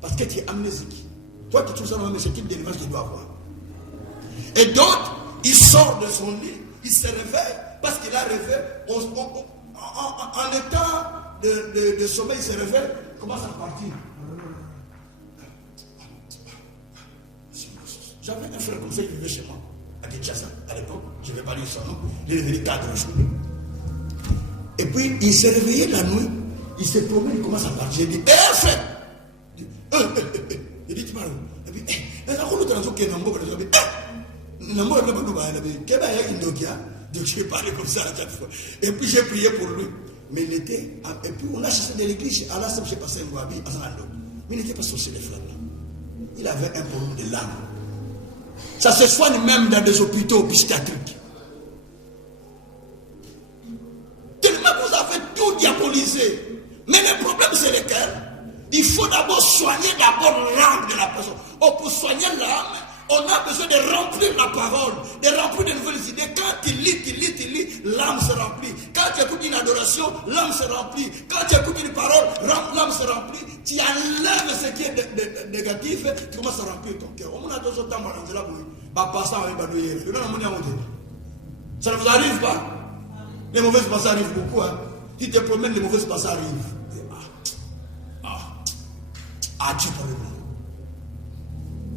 parce que tu es amnésique. Toi, tu trouves ça normal, mais c'est une délivrance que tu dois avoir. Et d'autres, il sort de son lit, il se réveille, parce qu'il a rêvé, en étant de sommeil, il se réveille, il commence à partir. J'avais un frère comme ça qui vivait chez moi, à Kinshasa, à l'époque, je ne vais pas dire son nom, il est devenu cadre jours. Et puis, il s'est réveillé la nuit, il se promène, il commence à partir, il dit, frère! Il dit, tu parles où? Et puis, Dieu parlait comme ça à chaque fois. Et puis j'ai prié pour lui. Mais il était. Et puis on a cherché de l'église. À la salle, j'ai passé un Wabi, à Zalando. Mais il n'était pas sorcier, les frères là. Il avait un problème de l'âme. Ça se soigne même dans des hôpitaux psychiatriques. Tellement que vous avez tout diabolisé. Mais le problème, c'est lequel? Il faut d'abord soigner l'âme de la personne. Pour soigner l'âme, on a besoin de remplir la parole, de remplir de nouvelles idées. Quand tu lis, l'âme se remplit. Quand tu écoutes une adoration, l'âme se remplit. Quand tu écoutes une parole, l'âme se remplit. Tu enlèves ce qui est négatif, tu commences à remplir ton cœur. Ça ne vous arrive pas? Les mauvaises pensées arrivent beaucoup. Hein? Si tu te promènes, les mauvaises pensées arrivent. Tu parles.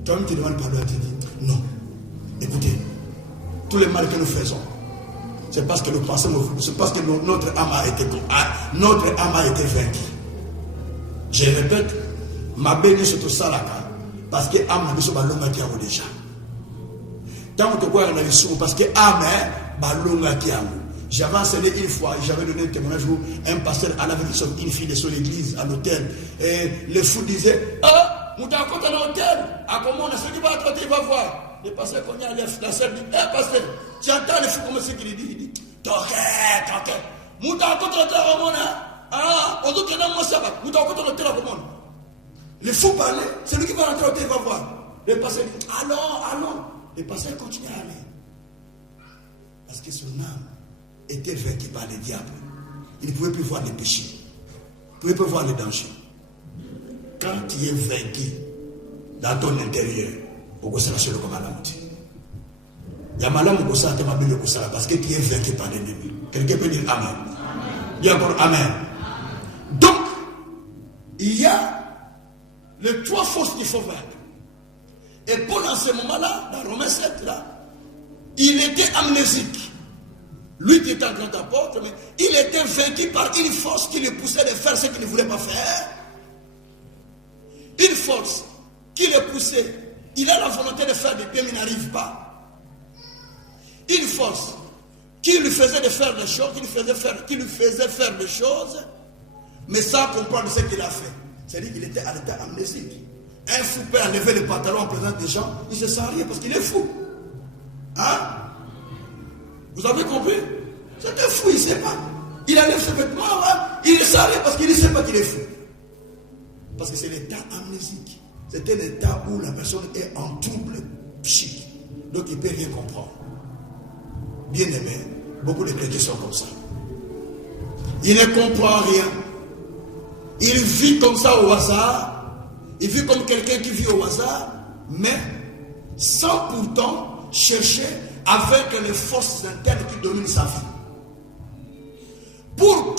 Toi-même, tu demandes pardon, tu dis non. Écoutez, tous les mal que nous faisons, c'est parce que nous pensons, c'est parce que notre âme a été vaincue. Je répète, ma béni sur tout ça là, parce que âme n'a pas longue qui a déjà. Tant que tu vois dans les sous, parce que âme a longue qui a. J'avais enseigné une fois, j'avais donné un témoignage où un pasteur allait avec une fille de son église à l'hôtel. Et le fou disait, on t'a compté à l'hôtel. À comment on a celui qui va entrer, il va voir. Le pasteur qu'on y a, la sœur dit, pasteur, tu entends le fou comme ce qu'il dit? Il dit, t'inquiète. On t'a compté à l'hôtel à comment on doit tenir mon sabbat. On t'a compté à l'hôtel à comment. Le fou parlait, c'est lui qui va rentrer à l'hôtel, il va voir. Le pasteur dit, allons. Le pasteur continue à aller. Parce que son âme était vaincu par le diable. Il ne pouvait plus voir les péchés. Il ne pouvait plus voir les dangers. Quand tu es vaincu dans ton intérieur, pourquoi ça se le comme à la moitié? Il y a malheur parce que tu es vaincu par l'ennemi. Quelqu'un peut dire Amen. Dis encore Amen. Donc, il y a les trois forces qu'il faut vaincre. Et Paul, en ce moment-là, dans Romains 7, là, il était amnésique. Lui qui était un grand apôtre, mais il était vaincu par une force qui le poussait de faire ce qu'il ne voulait pas faire. Une force qui le poussait. Il a la volonté de faire des bien, mais il n'arrive pas. Une force qui lui faisait de faire des choses, qui lui faisait faire des choses, mais sans comprendre ce qu'il a fait. C'est-à-dire qu'il était à l'état amnésique. Un fou peut enlever le pantalon en présence des gens, il ne se sent rien parce qu'il est fou. Hein? Vous avez compris? C'est un fou, il ne sait pas. Il enlève ses vêtements, hein? Il ne sait rien parce qu'il ne sait pas qu'il est fou. Parce que c'est l'état amnésique. C'est un état où la personne est en trouble psychique. Donc il ne peut rien comprendre. Bien aimé, beaucoup de chrétiens sont comme ça. Il ne comprend rien. Il vit comme ça au hasard. Il vit comme quelqu'un qui vit au hasard, mais sans pourtant chercher à vaincre les forces internes qui dominent sa vie. Pour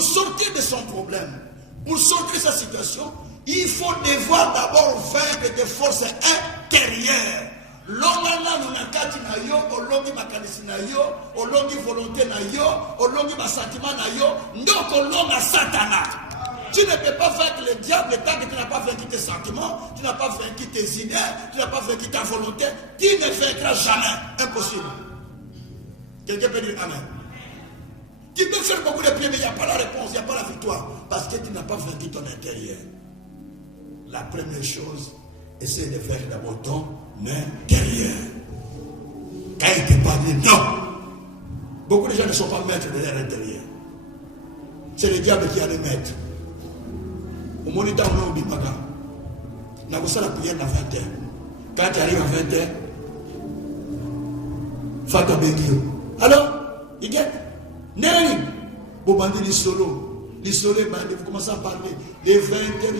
sortir de son problème, pour sortir de sa situation, il faut devoir d'abord vaincre des forces intérieures. Longana nunakati na yo, olongi makanisi na yo, olongi volonté na yo, olongi masentiment na yo, ndoko longa satana. Tu ne peux pas vaincre le diable tant que tu n'as pas vaincu tes sentiments, tu n'as pas vaincu tes idées, tu n'as pas vaincu ta volonté, tu ne vaincras jamais. Impossible. Quelqu'un peut dire Amen. Tu peux faire beaucoup de prières, mais il n'y a pas la réponse, il n'y a pas la victoire. Parce que tu n'as pas vaincu ton intérieur. La première chose, essaie de vaincre d'abord ton intérieur. Quand il te parle, non. Beaucoup de gens ne sont pas maîtres de leur intérieur. C'est le diable qui a le maître. Au moniteur, on a oublié Maga. On a la prière à 20h. Quand tu arrives à 20h, Fata Bengio. Alors, il dit, Néri, Bobandi les solo, vous commencez à parler de 20h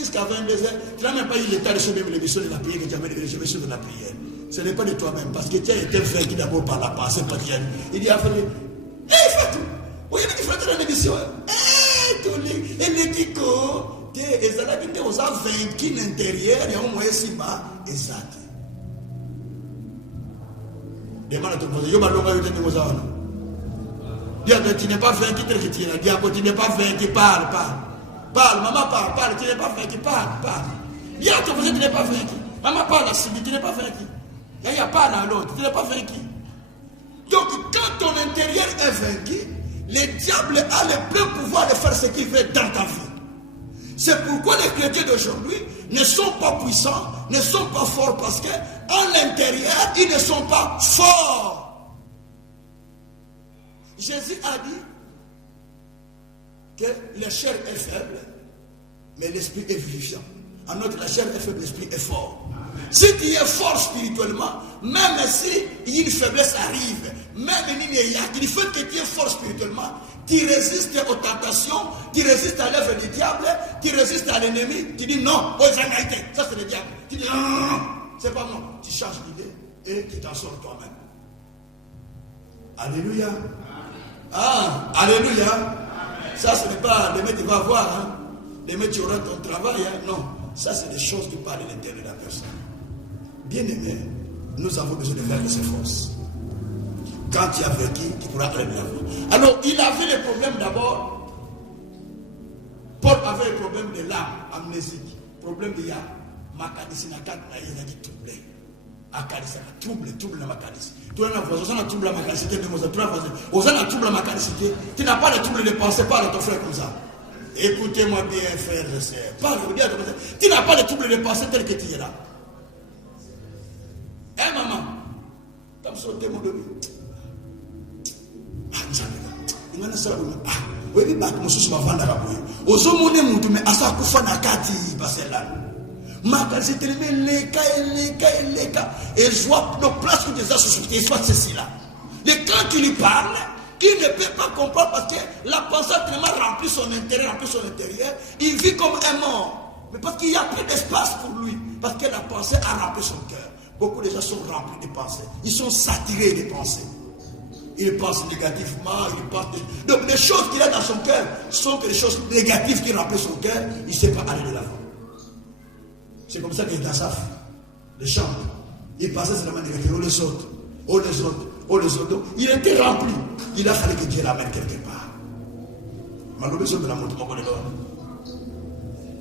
jusqu'à 22h. Tu n'as même pas eu le temps de sauver l'émission de la prière que tu as mis l'émission de la prière. Ce n'est pas de toi-même, parce que tu as été vaincu d'abord par la pensée patrienne. Il dit à Frédéric, hé Fatou, vous avez dit Fatou dans l'émission. Et les Kiko, ils ont vaincu l'intérieur, et on m'a simba, exact. Demande à ton voisin, yo balonga yo tete moza wana. Dis à toi, tu n'es pas vaincu tel que tu es là. Dis à toi, tu n'es pas vaincu, parle. Parle, maman parle, tu n'es pas vaincu, parle. Dis à ton voisin, tu n'es pas vaincu. Maman parle à Sylvie, tu n'es pas vaincu. Yaya parle à l'autre, tu n'es pas vaincu. Donc quand ton intérieur est vaincu, le diable a le plein pouvoir de faire ce qu'il veut dans ta vie. C'est pourquoi les chrétiens d'aujourd'hui ne sont pas puissants, ne sont pas forts, parce qu'en l'intérieur, ils ne sont pas forts. Jésus a dit que la chair est faible, mais l'esprit est vivifiant. En outre, la chair est faible, l'esprit est fort. Si tu es fort spirituellement, même si une faiblesse arrive, même il faut que tu es fort spirituellement, tu résistes aux tentations, tu résistes à l'œuvre du diable, tu résistes à l'ennemi, tu dis non, ça c'est le diable. Tu dis non, c'est pas moi. Tu changes d'idée et tu t'en sors toi-même. Alléluia. Ah, alléluia. Ça ce n'est pas les mecs tu vas voir, hein. Les mecs tu auras ton travail, hein. Non. Ça c'est des choses qui parlent de l'intérieur de la personne. Bien aimé, nous avons besoin de faire de ces forces. Quand tu as vécu, tu pourras aller de l'avant. Alors, il avait le problème d'abord. Paul avait le problème de l'âme amnésique. Problème de l'âme. Makadisinakat, il a dit troublé. Akadisaka, trouble la makadis. Tu as un trouble la makadisité, tu n'as pas de trouble de pensée, parle à ton frère comme ça. Écoutez-moi bien, frère, je sais. Parle, tu n'as pas de trouble de pensée tel que tu es là. Hein, maman? Comme ça, tu es mon bébé. Oui, mais je ma vendre à Ozomone Moutou, mais à sa koufana kati, Basela. Ma c'est tellement les cas. Et je vois nos places où des associés, soit ceci là. Et quand tu lui parles, il ne peut pas comprendre parce que la pensée a tellement rempli son intérieur, il vit comme un mort. Mais parce qu'il n'y a plus d'espace pour lui. Parce que la pensée a rempli son cœur. Beaucoup de gens sont remplis de pensées. Ils sont saturés de pensées. Il pense négativement, Donc les choses qu'il a dans son cœur sont que les choses négatives qui remplissent son cœur, il ne sait pas aller de l'avant. C'est comme ça que Gassaf, les chambres, il passait seulement des on les autres, on les autres, on les autres. Il était rempli. Il a fallu que Dieu l'amène quelque part. Maloba est de la Moutoumoko Lelo.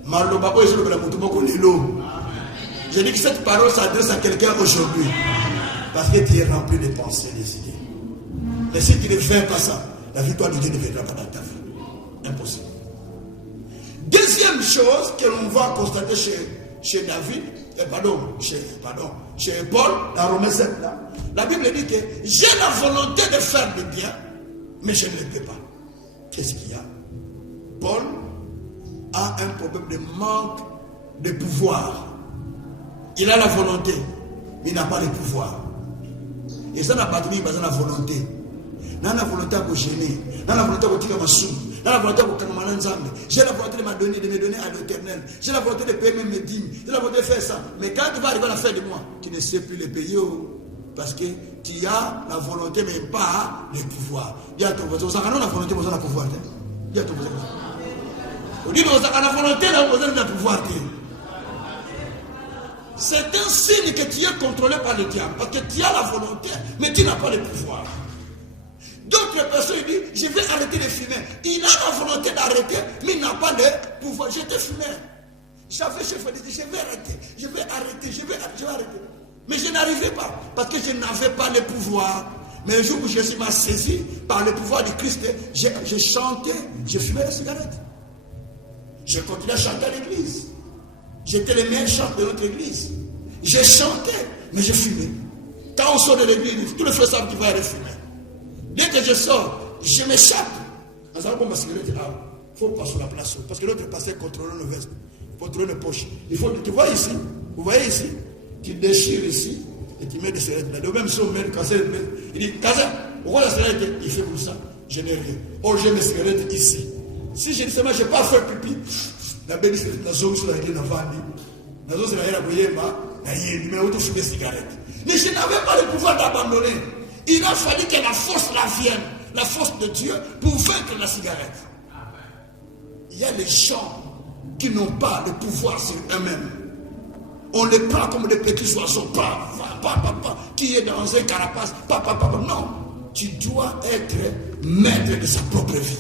Maloba est de la Moutoumoko Lelo. Je dis que cette parole s'adresse à quelqu'un aujourd'hui. Parce que tu es rempli de pensées, des idées. Mais si tu ne fais pas ça, la victoire de Dieu ne viendra pas dans ta vie. Impossible. Deuxième chose que l'on va constater chez David, chez Paul, dans Romains 7, là, la Bible dit que j'ai la volonté de faire le bien, mais je ne le peux pas. Qu'est-ce qu'il y a? Paul a un problème de manque de pouvoir. Il a la volonté, mais il n'a pas le pouvoir. Et ça n'a pas tenu, il a la volonté. Il a la volonté de gêner, il a la volonté de tirer ma soupe. J'ai la volonté de me donner à l'Éternel. J'ai la volonté de payer mes dîmes. J'ai la volonté de faire ça. Mais quand tu vas arriver à la fin de mois, tu ne sais plus les payer. Parce que tu as la volonté, mais pas le pouvoir. Dis à ton voisin, vous avez la volonté, vous avez le pouvoir. Dis à ton voisin. Vous dites, vous avez la volonté, vous avez le pouvoir. C'est un signe que tu es contrôlé par le diable. Parce que tu as la volonté, mais tu n'as pas le pouvoir. D'autres personnes disent, je vais arrêter de fumer. Il a la volonté d'arrêter, mais il n'a pas le pouvoir. J'étais fumeur. J'avais chef dit, je vais arrêter, je vais arrêter. Mais je n'arrivais pas, parce que je n'avais pas le pouvoir. Mais un jour où je suis saisi par le pouvoir du Christ, je chantais, je fumais la cigarette. Je continuais à chanter à l'église. J'étais le meilleur chanteur de notre église. Je chantais, mais je fumais. Quand on sort de l'église, tous les frères savent qu'il va aller fumer. Dès que je sors, je m'échappe. En savant ma cigarette, il ne faut pas sur la place. Parce que l'autre pasteur contrôle le veste, contrôle les poches. Il faut, tu vois ici, vous voyez ici, tu déchires ici et tu mets des cigarettes là. De même, si on met le casser, il dit, Kaza, pourquoi la cigarette? Il fait comme ça, je n'ai rien. Or, j'ai mes cigarettes ici. Si je dis seulement, je n'ai pas fait pipi, la belle cigarette, la zone sur laquelle on a vendu, la zone sur laquelle on a vendu, mais on a fait des cigarettes. Mais je n'avais pas le pouvoir d'abandonner. Il a fallu que la force la vienne, la force de Dieu, pour vaincre la cigarette. Il y a les gens qui n'ont pas le pouvoir sur eux-mêmes. On les prend comme des petits oiseaux, qui est dans un carapace, Non, tu dois être maître de sa propre vie,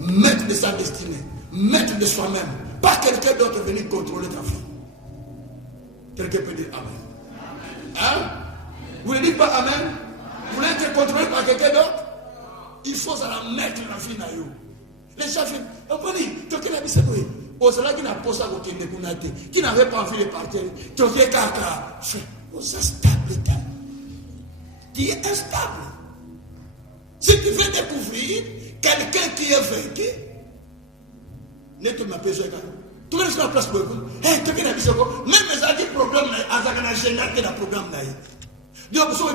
maître de sa destinée, maître de soi-même. Pas quelqu'un d'autre venir contrôler ta vie. Quelqu'un peut dire Amen. Hein? Vous ne dites pas Amen? Vous voulez être contrôlé par quelqu'un d'autre? Il faut la mettre dans la vie. Les gens disent, qui n'avait pas envie de partir, tu es instable. Si tu veux découvrir quelqu'un qui est vaincu, ne te m'appelles pas. Tu vas sur la place pour écouter. Même les gens qui problème, ils ont problème. Donc, si vous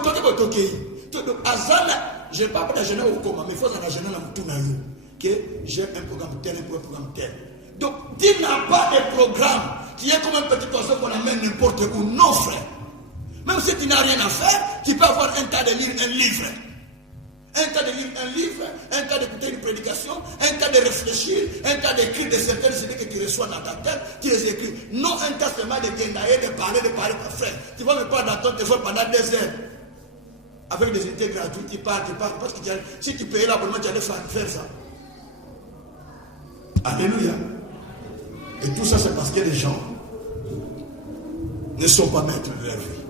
je ne parle pas de gêner au coma, mais il faut que gêner que j'ai un programme tel, un programme tel. Donc, tu n'as pas de programme qui est comme un petit oiseau qu'on amène n'importe où. Non, frère. Même si tu n'as rien à faire, tu peux avoir un tas de lire un livre. Un tas de lire un livre, un tas d'écouter une prédication, un tas de réfléchir, un tas d'écrire de certaines idées que tu reçois dans ta tête, tu les écris. Non un tas seulement de guendailler, de parler, frère. Tu vas me parler dans ton téléphone pendant 2 heures. Avec des idées gratuites, tu parles, parce que si tu payais l'abonnement, tu allais faire ça. Alléluia. Et tout ça, c'est parce que les gens ne sont pas maîtres de leur vie.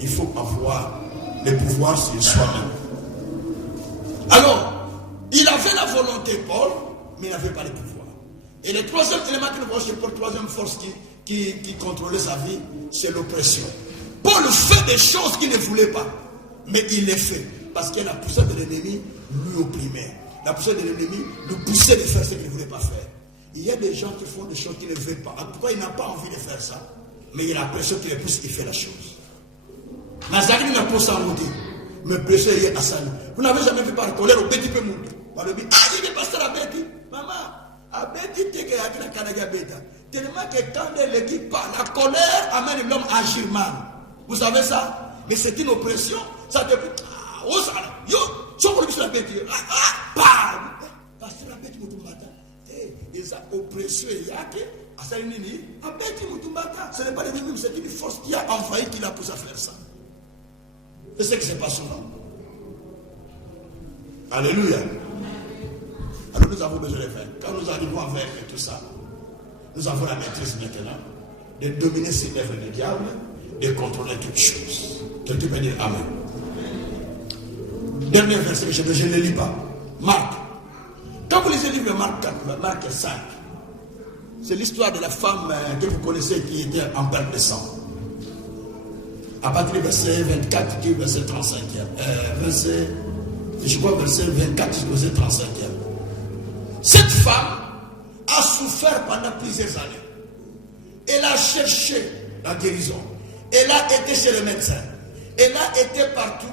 Il faut avoir le pouvoir sur soi-même. Alors, il avait la volonté, Paul, mais il n'avait pas le pouvoir. Et le troisième élément que nous voyons chez Paul, troisième force qui contrôlait sa vie, c'est l'oppression. Paul fait des choses qu'il ne voulait pas, mais il les fait. Parce que la puissance de l'ennemi lui opprimait. La puissance de l'ennemi lui poussait de faire ce qu'il ne voulait pas faire. Il y a des gens qui font des choses qu'il ne veulent pas. En tout cas, il n'a pas envie de faire ça. Mais il y a la pression qui le pousse, il fait la chose. Nazaré n'a pas sans monter. Me blesser est à ça. Vous n'avez jamais vu par colère au petit peu monde. Par le but, il est passé à Betty. Maman, à Betty, tu es à la Canada Beta. Tellement que quand l'équipe parle, la colère amène l'homme à agir mal. Vous savez ça? Mais c'est une oppression. Ça te fait. Oh, ça, yo, si on peut la Betty. Parce que la Betty, vous matin. Et ça oppression, il y a que Ce n'est pas l'ennemi, c'est une force qui a envahi, qui l'a poussé à faire ça. C'est ce qui se passe souvent. Alléluia. Alors nous avons besoin de faire. Quand nous arrivons à faire tout ça, nous avons la maîtrise maintenant de dominer ces œuvres du diable, de contrôler toutes choses. Tu peux dire Amen. Dernier verset que je ne le lis pas. Marc. Quand vous lisez le livre de Marc 4, Marc 5, c'est l'histoire de la femme que vous connaissez qui était en perte de sang. À partir du verset 24, qui est verset 35e. Je crois verset 24 jusqu'au verset 35e. Cette femme a souffert pendant plusieurs années. Elle a cherché la guérison. Elle a été chez le médecin. Elle a été partout,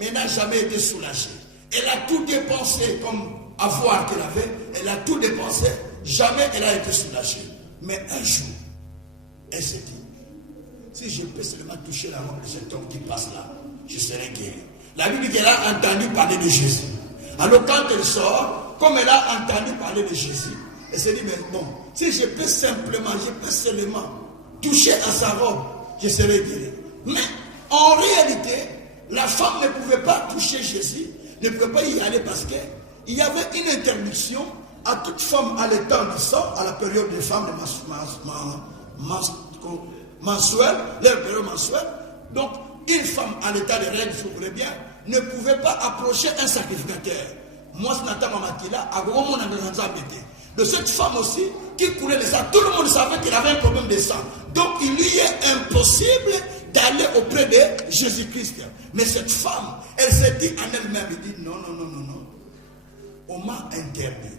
mais n'a jamais été soulagée. Elle a tout dépensé comme avoir qu'elle avait. Elle a tout dépensé. Jamais elle a été soulagée. Mais un jour, elle s'est dit, si je peux seulement toucher la robe de cet homme qui passe là, je serai guéri. La Bible dit qu'elle a entendu parler de Jésus. Alors quand elle sort, comme elle a entendu parler de Jésus, elle s'est dit, mais bon, si je peux seulement toucher à sa robe, je serai guéri. Mais en réalité, la femme ne pouvait pas toucher Jésus, ne pouvait pas y aller parce qu'il y avait une interdiction à toute femme allaitant du sang, à la période des femmes mensuelle, leur période mensuelle. Donc, une femme allaitant des règles, s'ouvrait bien, ne pouvait pas approcher un sacrificateur. Moi, ce matin, de cette femme aussi, qui courait le sang, tout le monde savait qu'il avait un problème de sang. Donc, il lui est impossible d'aller auprès de Jésus-Christ. Mais cette femme, elle s'est dit en elle-même, elle dit, non. On m'a interdit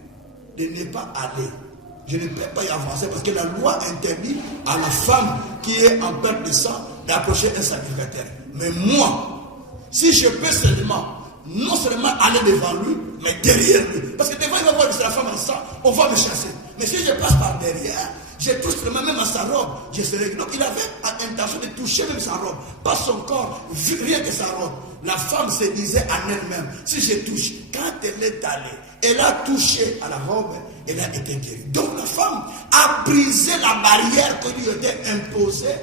de ne pas aller. Je ne peux pas y avancer parce que la loi interdit à la femme qui est en perte de sang d'approcher un sacrificateur. Mais moi, si je peux seulement, non seulement aller devant lui, mais derrière lui. Parce que devant, il va voir que c'est la femme en sang, on va me chasser. Mais si je passe par derrière, je touche seulement même à sa robe, je serai. Donc il avait l'intention de toucher même sa robe, pas son corps, rien que sa robe. La femme se disait en elle-même, si je touche, quand elle est allée, elle a touché à la robe, elle a été guérie. Donc la femme a brisé la barrière qu'on lui était imposée,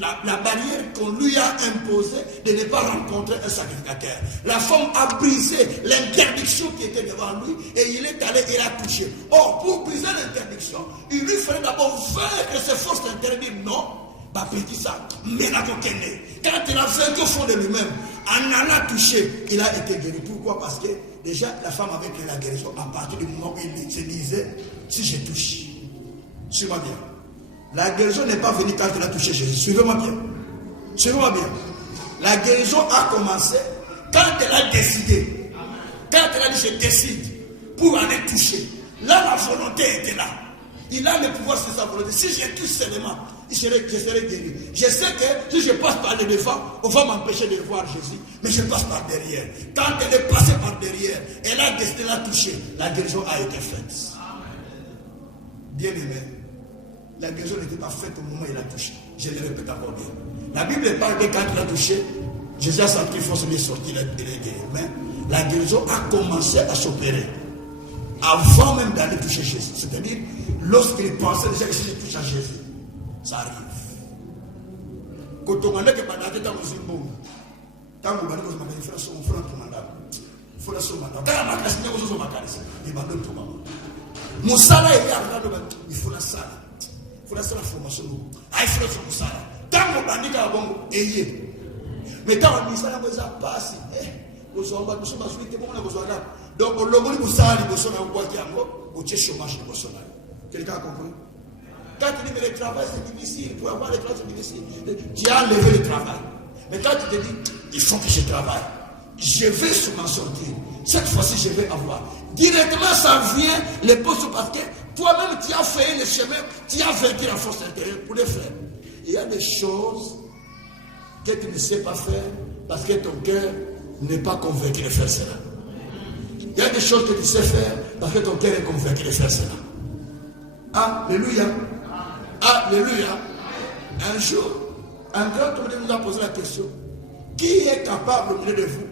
la barrière qu'on lui a imposée de ne pas rencontrer un sacrificateur. La femme a brisé l'interdiction qui était devant lui et il est allé et il a touché. Or, pour briser l'interdiction, il lui fallait d'abord vaincre ses forces interdites. Non, bah petit ça, mais la coquine. Quand il a vaincu au fond de lui-même, en allant toucher, il a été guéri. Pourquoi? Parce que déjà, la femme avait créé la guérison à partir du moment où il se disait, si je touche, suivez-moi bien. La guérison n'est pas venue quand elle a touché Jésus. Suivez-moi bien. Suivez-moi bien. La guérison a commencé quand elle a décidé. Quand elle a dit, je décide pour aller toucher. Là, la volonté était là. Il a le pouvoir sur sa volonté. Si je touche seulement, je serai guéri. Je sais que si je passe par le devant, on va m'empêcher de voir Jésus. Mais je passe par derrière. Quand elle est passée par derrière, elle a décidé de la toucher. La guérison a été faite. Bien aimé, la guérison n'était pas faite au moment où il a touché. Je le répète encore bien. La Bible parle que quand il a touché, Jésus a senti force de sortir, il est guéri. Mais la guérison a commencé à s'opérer avant même d'aller toucher Jésus. C'est-à-dire, lorsqu'il pensait déjà que si je touche à Jésus, ça arrive. Quand on a dit que pendant que tu as un bon, quand on a dit que tu as un son frère qui m'a dit, il faut la son madame. Quand on a dit que tu as un son il m'a donné tout maman. Mon salaire est là, il faut la salle. Il faut la salle formation. Ah, il faut la son salaire. Quand on a dit que tu as un bon, ayez. Mais quand on a dit ça, on a passé. Donc, on l'a dit que ça, il chômage. Quelqu'un a compris? Quand tu dis que le travail c'est difficile, pour avoir le travail c'est difficile, tu as enlevé le travail. Mais quand tu te dis, il faut que je travaille, je vais sûrement sortir. Cette fois-ci, je vais avoir. Directement, ça vient les postes parce que toi-même, tu as fait le chemin, tu as vaincu la force intérieure pour les faire. Il y a des choses que tu ne sais pas faire parce que ton cœur n'est pas convaincu de faire cela. Il y a des choses que tu sais faire parce que ton cœur est convaincu de faire cela. Alléluia. Alléluia. Un jour, un grand homme nous a posé la question, qui est capable au milieu de vous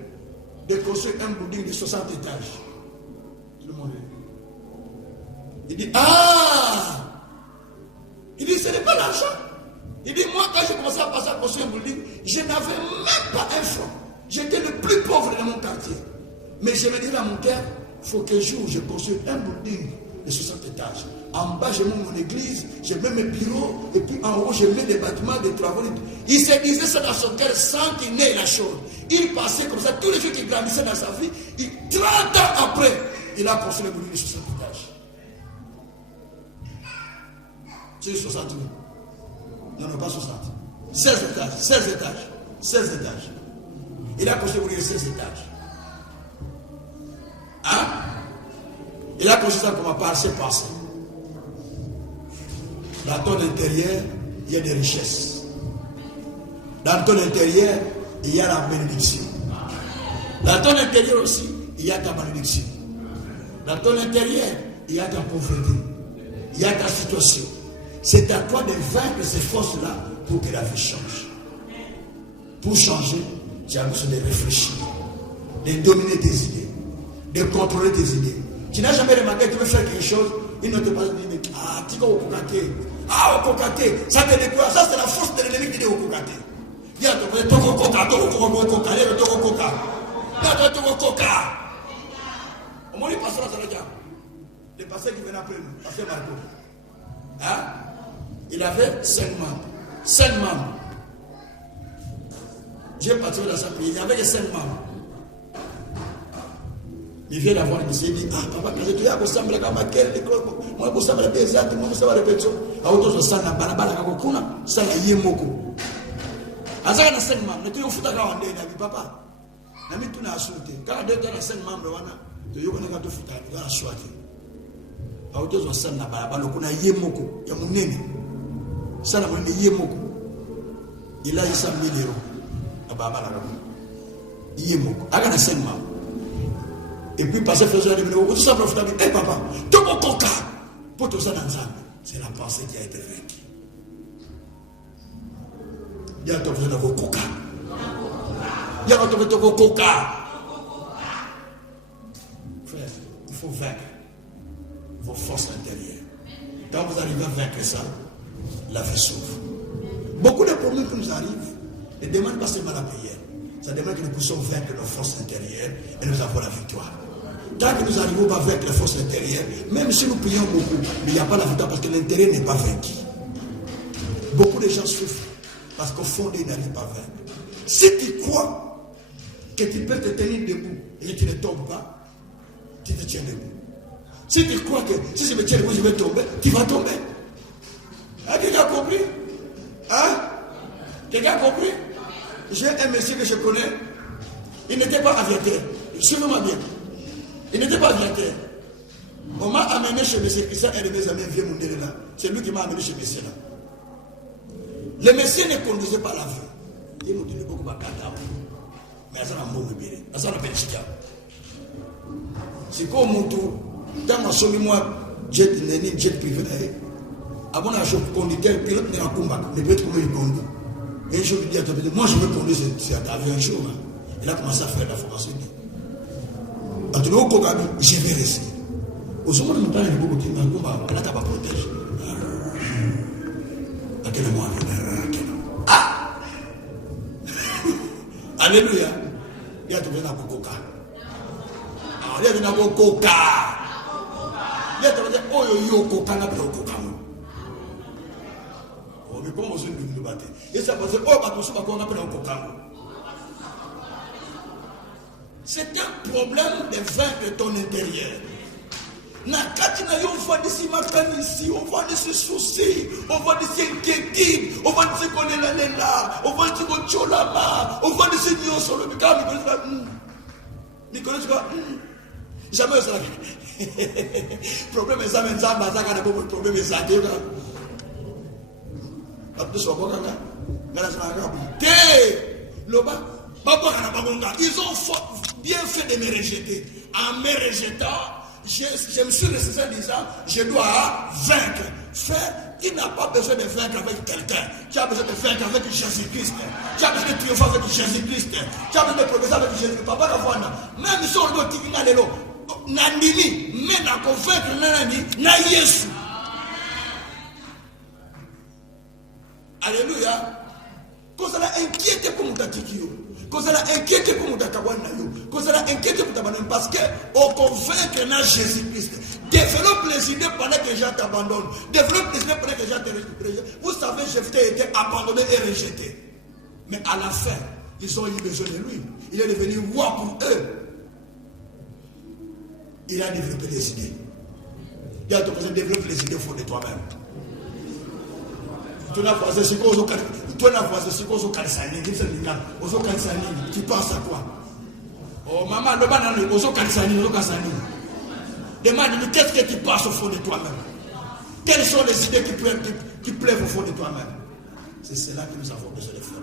de construire un building de 60 étages? Tout le monde est. Il dit, Il dit, ce n'est pas l'argent. Il dit, moi, quand j'ai commencé à passer à construire un building, je n'avais même pas un franc. J'étais le plus pauvre de mon quartier. Mais je me disais dans mon cœur, il faut qu'un jour je construise un building de 60 étages. En bas, je mets mon église, je mets mes bureaux, et puis en haut, je mets des bâtiments, des travaux. Il se disait ça dans son cœur sans qu'il n'ait la chose. Il passait comme ça, tous les jours qui grandissaient dans sa vie, 30 ans après, il a construit le building de 60 étages. C'est 60 000. Non, pas 60. 16 étages, 16 étages, 16 étages. Il a construit le building de 16 étages. Hein? Il a construit ça comme un parcelle passé. Dans ton intérieur, il y a des richesses. Dans ton intérieur, il y a la bénédiction. Dans ton intérieur aussi, il y a ta malédiction. Dans ton intérieur, il y a ta pauvreté. Il y a ta situation. C'est à toi de vaincre ces forces-là pour que la vie change. Pour changer, tu as besoin de réfléchir, de dominer tes idées, de contrôler tes idées. Tu n'as jamais remarqué que tu veux faire quelque chose, il ne te pas dit, ah, tu vas au cocaté. Ah, au cocaté, ça te découvre, ça c'est la force de l'ennemi qui dit au cocaté. Il y a ton coca, au moins, il passe là, ça veut dire. Le pasteur qui venait après nous, pasteur Marco. Hein? Il avait 5 membres. 5 membres. J'ai participé dans sa prière, il n'y avait que 5 membres. Il vient d'avoir une il dit, ah papa, quand tu as ressemblé à Maquel, moi je ressemble à des autres, moi je ressemble à répétition. À autre chose, ça n'a pas la balle à Kakuna, ça n'a yé moko. À ça, il y a 5 membres, tu es au foot à Gawandé, papa. Je suis tout à sauter. Quand il y a 5 membres, tu es au foot à sauter. À autre chose, ça n'a pas la balle, on a yé moko, il y a mon nez. Ça n'a pas yé moko. Il a eu 100 000 euros. À Baba, yé moko. Il y a 5 membres. Et puis, passer faisant des vidéos, tout ça, profite, hé papa, tout mon coca, pour tout ça dans ça, c'est la pensée qui a été vaincue. Il y a un besoin de vos coca. Il y a un besoin de vos coca. Frère, il faut vaincre vos forces intérieures. Quand vous arrivez à vaincre ça, la vie s'ouvre. Beaucoup de problèmes qui nous arrivent ne demandent pas seulement la prière. Ça demande que nous puissions vaincre nos forces intérieures et nous avons la victoire. Tant que nous n'arrivons pas avec les forces intérieures, même si nous prions beaucoup, il n'y a pas la victoire parce que l'intérieur n'est pas vaincu. Beaucoup de gens souffrent parce qu'au fond, ils n'arrivent pas à vaincre. Si tu crois que tu peux te tenir debout et que tu ne tombes pas, tu te tiens debout. Si tu crois que si je me tiens debout, je vais tomber, tu vas tomber. Hein, quelqu'un a compris? Hein? Quelqu'un a compris? J'ai un monsieur que je connais, il n'était pas aviateur. Suivez-moi bien. Il n'était pas aviateur. On m'a amené chez M. Christian, un de mes amis vieux Moundele là. C'est lui qui m'a amené chez M. là. Le monsieur ne conduisait pas l'avion. Il m'a dit beaucoup de bagages. Mais ça n'a pas été. Ça n'a pas été. C'est comme mon tour. Dans ma somme, moi, jet privé. Avant la chose conducteur, pilote n'est pas combat. Mais peut-être comment il conduit. Et je lui dis à toi, moi je veux conduire cet avion un jour. Il a commencé à faire la formation. En tout cas, je vais rester. Au moment où nous parlons de beaucoup de temps, on n'a pas protégé. À quel moment? Ah! Alléluia. Il y a tout le monde coca. Il y a tout le monde coca. Il y a tout le monde coca. Mais comment vous nous battez? Et ça passe, oh, bah, tout ça, on appelle un coca. C'est un problème de vaincre ton intérieur. On va d'ici ici, on va d'ici soucis, on va d'ici inquiétude, on va d'ici qu'on est là, on va d'ici qu'on est là, on va d'ici qu'on est sur le bicam, Nicolas, tu vois, jamais ça. Problème est ça, mais ça, problème est ça, ils ont bien fait de me rejeter. En me rejetant, je me suis resté en disant, je dois vaincre. Frère, tu n'as pas besoin de vaincre avec quelqu'un. Tu as besoin de vaincre avec Jésus-Christ. Tu as besoin de triompher avec Jésus-Christ. Tu as besoin de progresser avec Jésus-Christ. Papa, même si on doit dire, Nandini, mais na convaincre Nani, na Yesu. Alléluia. Quand ça l'a inquiété pour Moutakikio, quand ça l'a inquiété pour Moutakawana, quand ça l'a inquiété pour Tabanon, parce que au convaincre dans Jésus-Christ, développe les idées pendant que les gens t'abandonnent, développe les idées pendant que les gens te rejettent. Vous savez, Jephthé a été abandonné et rejeté. Mais à la fin, ils ont eu besoin de lui. Il est devenu roi pour eux. Il a développé les idées. Il a développé les idées au fond de toi-même. Tu penses à quoi? Oh maman, le banane, demande-lui qu'est-ce que tu penses au fond de toi-même. Quelles sont les idées qui pleuvent au fond de toi-même? C'est cela que nous avons besoin de faire.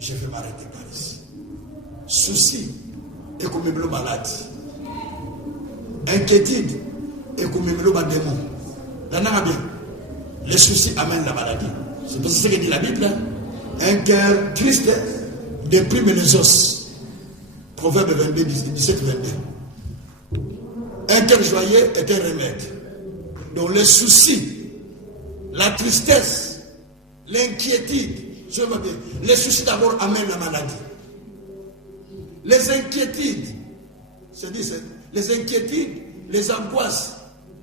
Je vais m'arrêter par ici. Souci et comme le malade. Inquiétude et comme le démon. Là, bien. Les soucis amènent la maladie. C'est ce que dit la Bible. Hein? Un cœur triste déprime les os. Proverbe 22, 17, 22. Un cœur joyeux est un remède. Donc les soucis, la tristesse, l'inquiétude, les soucis d'abord amènent la maladie. Les inquiétudes, les inquiétudes, les angoisses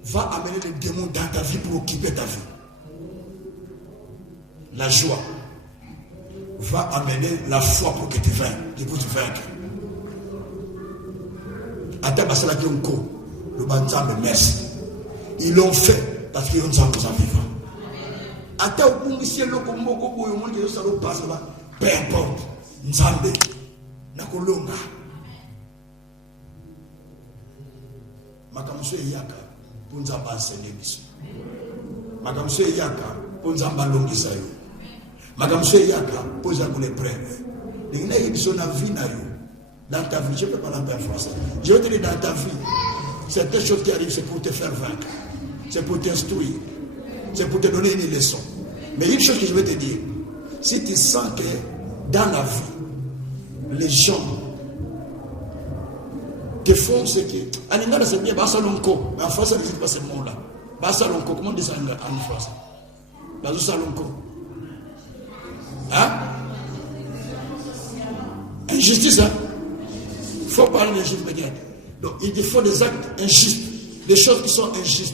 vont amener les démons dans ta vie pour occuper ta vie. La joie va amener la foi pour que tu vainques. Ils l'ont fait parce qu'ils ont besoin de vivre. Peu importe, Nzambe, Nakolonga, Makamso Yaka, pour Nzamba enseigner Biso. Makamso Yaka, pour Nzamba longisa yo. Makamso Yaka, pour Nzamba l'épreuve. Il y a une vie dans ta vie, je ne peux pas l'entendre en français. Je veux te dire dans ta vie, certaines choses qui arrivent, c'est pour te faire vaincre. C'est pour t'instruire. C'est pour te donner une leçon. Mais une chose que je veux te dire, si tu sens que dans la vie, les gens te font ce qui... En Ingala, c'est bien, Basalonko. Mais en français, ça n'existe pas ce mot-là. Basalonko, comment on dit ça en français? Basalonko. Hein? Injustice, hein? Il faut parler d'injustice, regarde. Donc, il te faut des actes injustes, des choses qui sont injustes.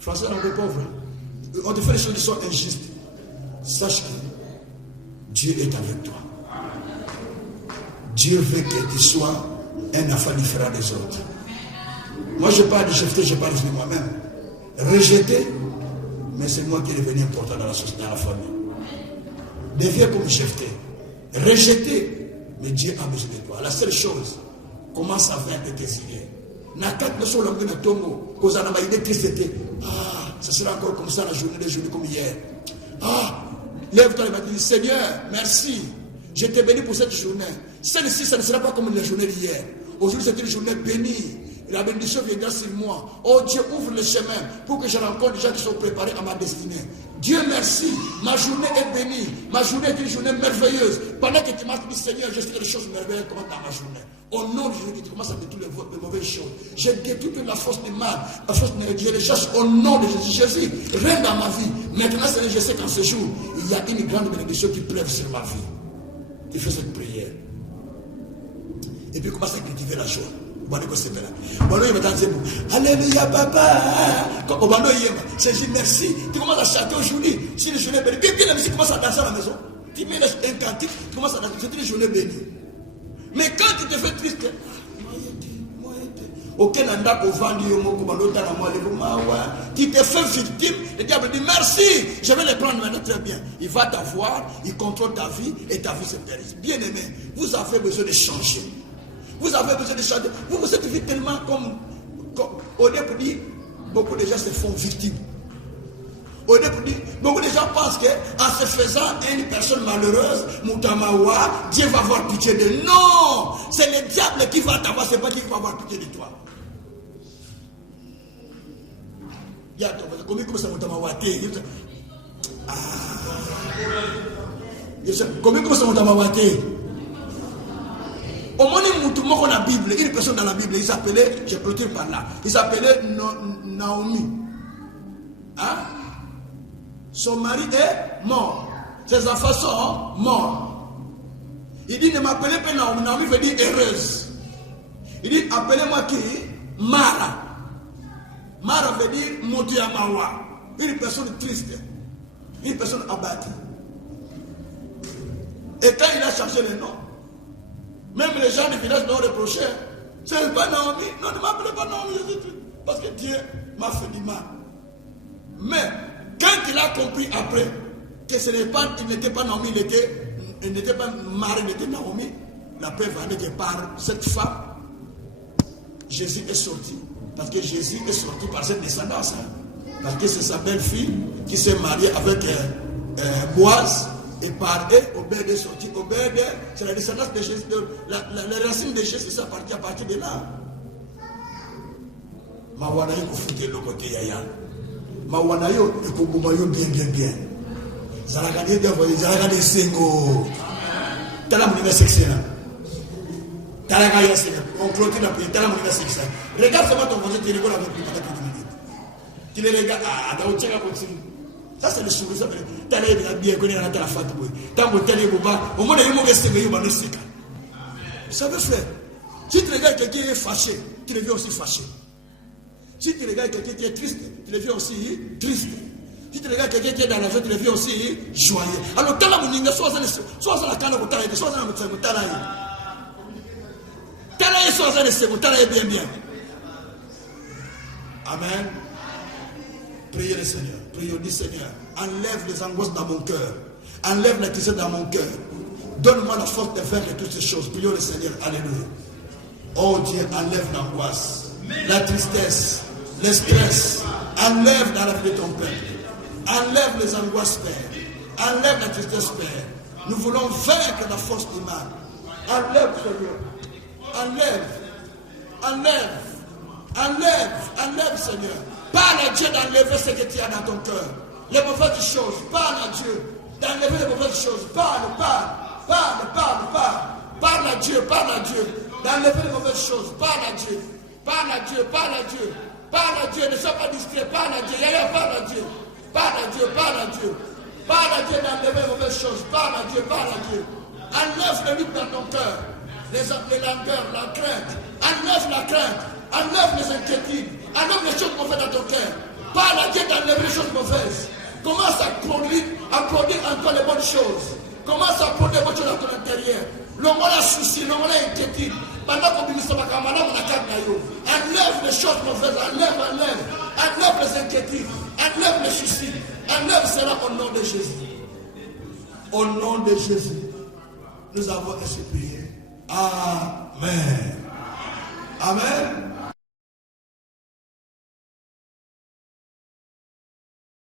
Français, on est pauvre. On te fait des choses qui sont injustes. Sache que Dieu est avec toi. Dieu veut que tu sois un enfant différent des autres. Moi, je parle de Jephthé, je parle de moi-même. Rejeté, mais c'est moi qui est devenu important dans la société, dans la famille. Deviens comme Jephthé. Rejeté, mais Dieu a besoin de toi. La seule chose, commence à vaincre tes idées. N'attaque pas sur l'homme de Tongo, cause à la idée triste. Ah, ça sera encore comme ça la journée des journées comme hier. Ah, lève-toi et va dire Seigneur, merci. Je t'ai béni pour cette journée. Celle-ci, ça ne sera pas comme la journée d'hier. Aujourd'hui, c'est une journée bénie. La bénédiction viendra sur moi. Oh Dieu, ouvre le chemin pour que je rencontre des gens qui sont préparés à ma destinée. Dieu merci, ma journée est bénie. Ma journée est une journée merveilleuse. Pendant que tu m'as dit Seigneur, je sais que les choses merveilleuses commencent dans ma journée. Au nom de Jésus, tu commences à détruire les mauvaises choses. Je détruis toute la force du mal, la force de Dieu. Je les chasse au nom de Jésus. Jésus, règne dans ma vie. Maintenant, Seigneur, je sais qu'en ce jour, il y a une grande bénédiction qui pleuve sur ma vie. Tu fais cette prière. Et puis commence à cultiver la joie. Alléluia, papa. C'est dit merci. Tu commences à chanter aujourd'hui. Si les journées bénies, bien la musique commence à danser à la maison. Tu mets un cantique, tu commences à danser. C'est une journée bénie. Mais quand tu te fais triste, tu te fais victime, le diable dit merci, je vais les prendre maintenant très bien. Il va t'avoir, il contrôle ta vie et ta vie se périsse. Bien aimé, vous avez besoin de changer. Vous avez besoin de changer. Vous vous êtes vu tellement comme au début, beaucoup de gens se font victimes. Au début, beaucoup de gens pensent qu'en se faisant une personne malheureuse, Moutamawa, Dieu va avoir pitié de. Non! C'est le diable qui va t'avoir, c'est pas Dieu qui va avoir pitié de toi. Combien ça Moutamawa? Combien ça Moutamawa? Au moins, dans la Bible, une personne dans la Bible, il s'appelait, je clôture par là, il s'appelait Naomi. Hein? Son mari est mort. Ses enfants sont morts. Il dit, ne m'appelez pas Naomi. Naomi veut dire heureuse. Il dit, appelez-moi qui? Mara. Mara veut dire Modiamawa. Une personne triste. Une personne abattue. Et quand il a changé le nom, même les gens du village l'ont reproché. C'est pas Naomi. Non, ne m'appelez pas Naomi. Parce que Dieu m'a fait du mal. Mais quand il a compris après que ce n'est pas, il n'était pas Naomi, il n'était pas Marie, il était Naomi, la preuve en est que par cette femme, Jésus est sorti. Parce que Jésus est sorti par cette descendance. Parce que c'est sa belle-fille qui s'est mariée avec Boaz. Et par eux, Obed est sorti. Obed, c'est la descendance de Jésus. La racine de Jésus, c'est à partir de là. Mawanayo kufute le côté yaya. Mawanayo ekobumayo bien. Zalagade de voyer, zalagade sengo. Tala moniga sexuel. Tala gaya sexuel. On clôture la prière. Tala moniga sexuel. Regarde seulement ton voisin, tu rigoles avec lui pendant quelques minutes. Tu le regardes, t'as au tchèque à continuer. Ça c'est le sourire, ça fait. T'as l'air bien connu dans la fête. Tant que t'es boba, au moins il m'a resté meilleur dans le séquent. Ça veut faire. Si tu regardes quelqu'un qui est fâché, tu le vis aussi fâché. Si tu regardes quelqu'un qui est triste, tu le vis aussi triste. Si tu regardes quelqu'un qui est dans la joie, tu le vis aussi joyeux. Alors, quand la mouninga, soit ça la canne au taille, soit ça la mouninga, soit ça le bien. Amen. Priez le Seigneur. Priez, dit Seigneur, enlève les angoisses dans mon cœur. Enlève la tristesse dans mon cœur. Donne-moi la force de faire de toutes ces choses. Prions le Seigneur. Alléluia. Oh Dieu, enlève l'angoisse, la tristesse, le stress. Enlève dans la vie de ton peuple. Enlève les angoisses, Père. Enlève la tristesse, Père. Nous voulons vaincre la force du mal. Enlève, Seigneur. Enlève, Seigneur. Parle à Dieu d'enlever ce que tu as dans ton cœur. Les mauvaises choses. Parle à Dieu d'enlever les mauvaises choses. Parle à Dieu. D'enlever les mauvaises choses. Parle à Dieu. Ne sois pas distrait. Parle à Dieu. Parle à Dieu. D'enlever les mauvaises choses. Parle à Dieu. Enlève le lutte dans ton cœur. Les langueurs, la crainte. Enlève la crainte. Enlève les inquiétudes. Enlève les choses mauvaises dans ton cœur. Parle à Dieu d'enlever les choses mauvaises. Commence à produire en toi les bonnes choses. Commence à produire les bonnes choses dans ton intérieur. L'homme a souci, l'homme a inquiétude. Pendant qu'on dit ça, enlève les choses mauvaises. Enlève les inquiétudes. Enlève les soucis. Enlève cela au nom de Jésus. Au nom de Jésus, nous avons ainsi prié. Amen. Amen.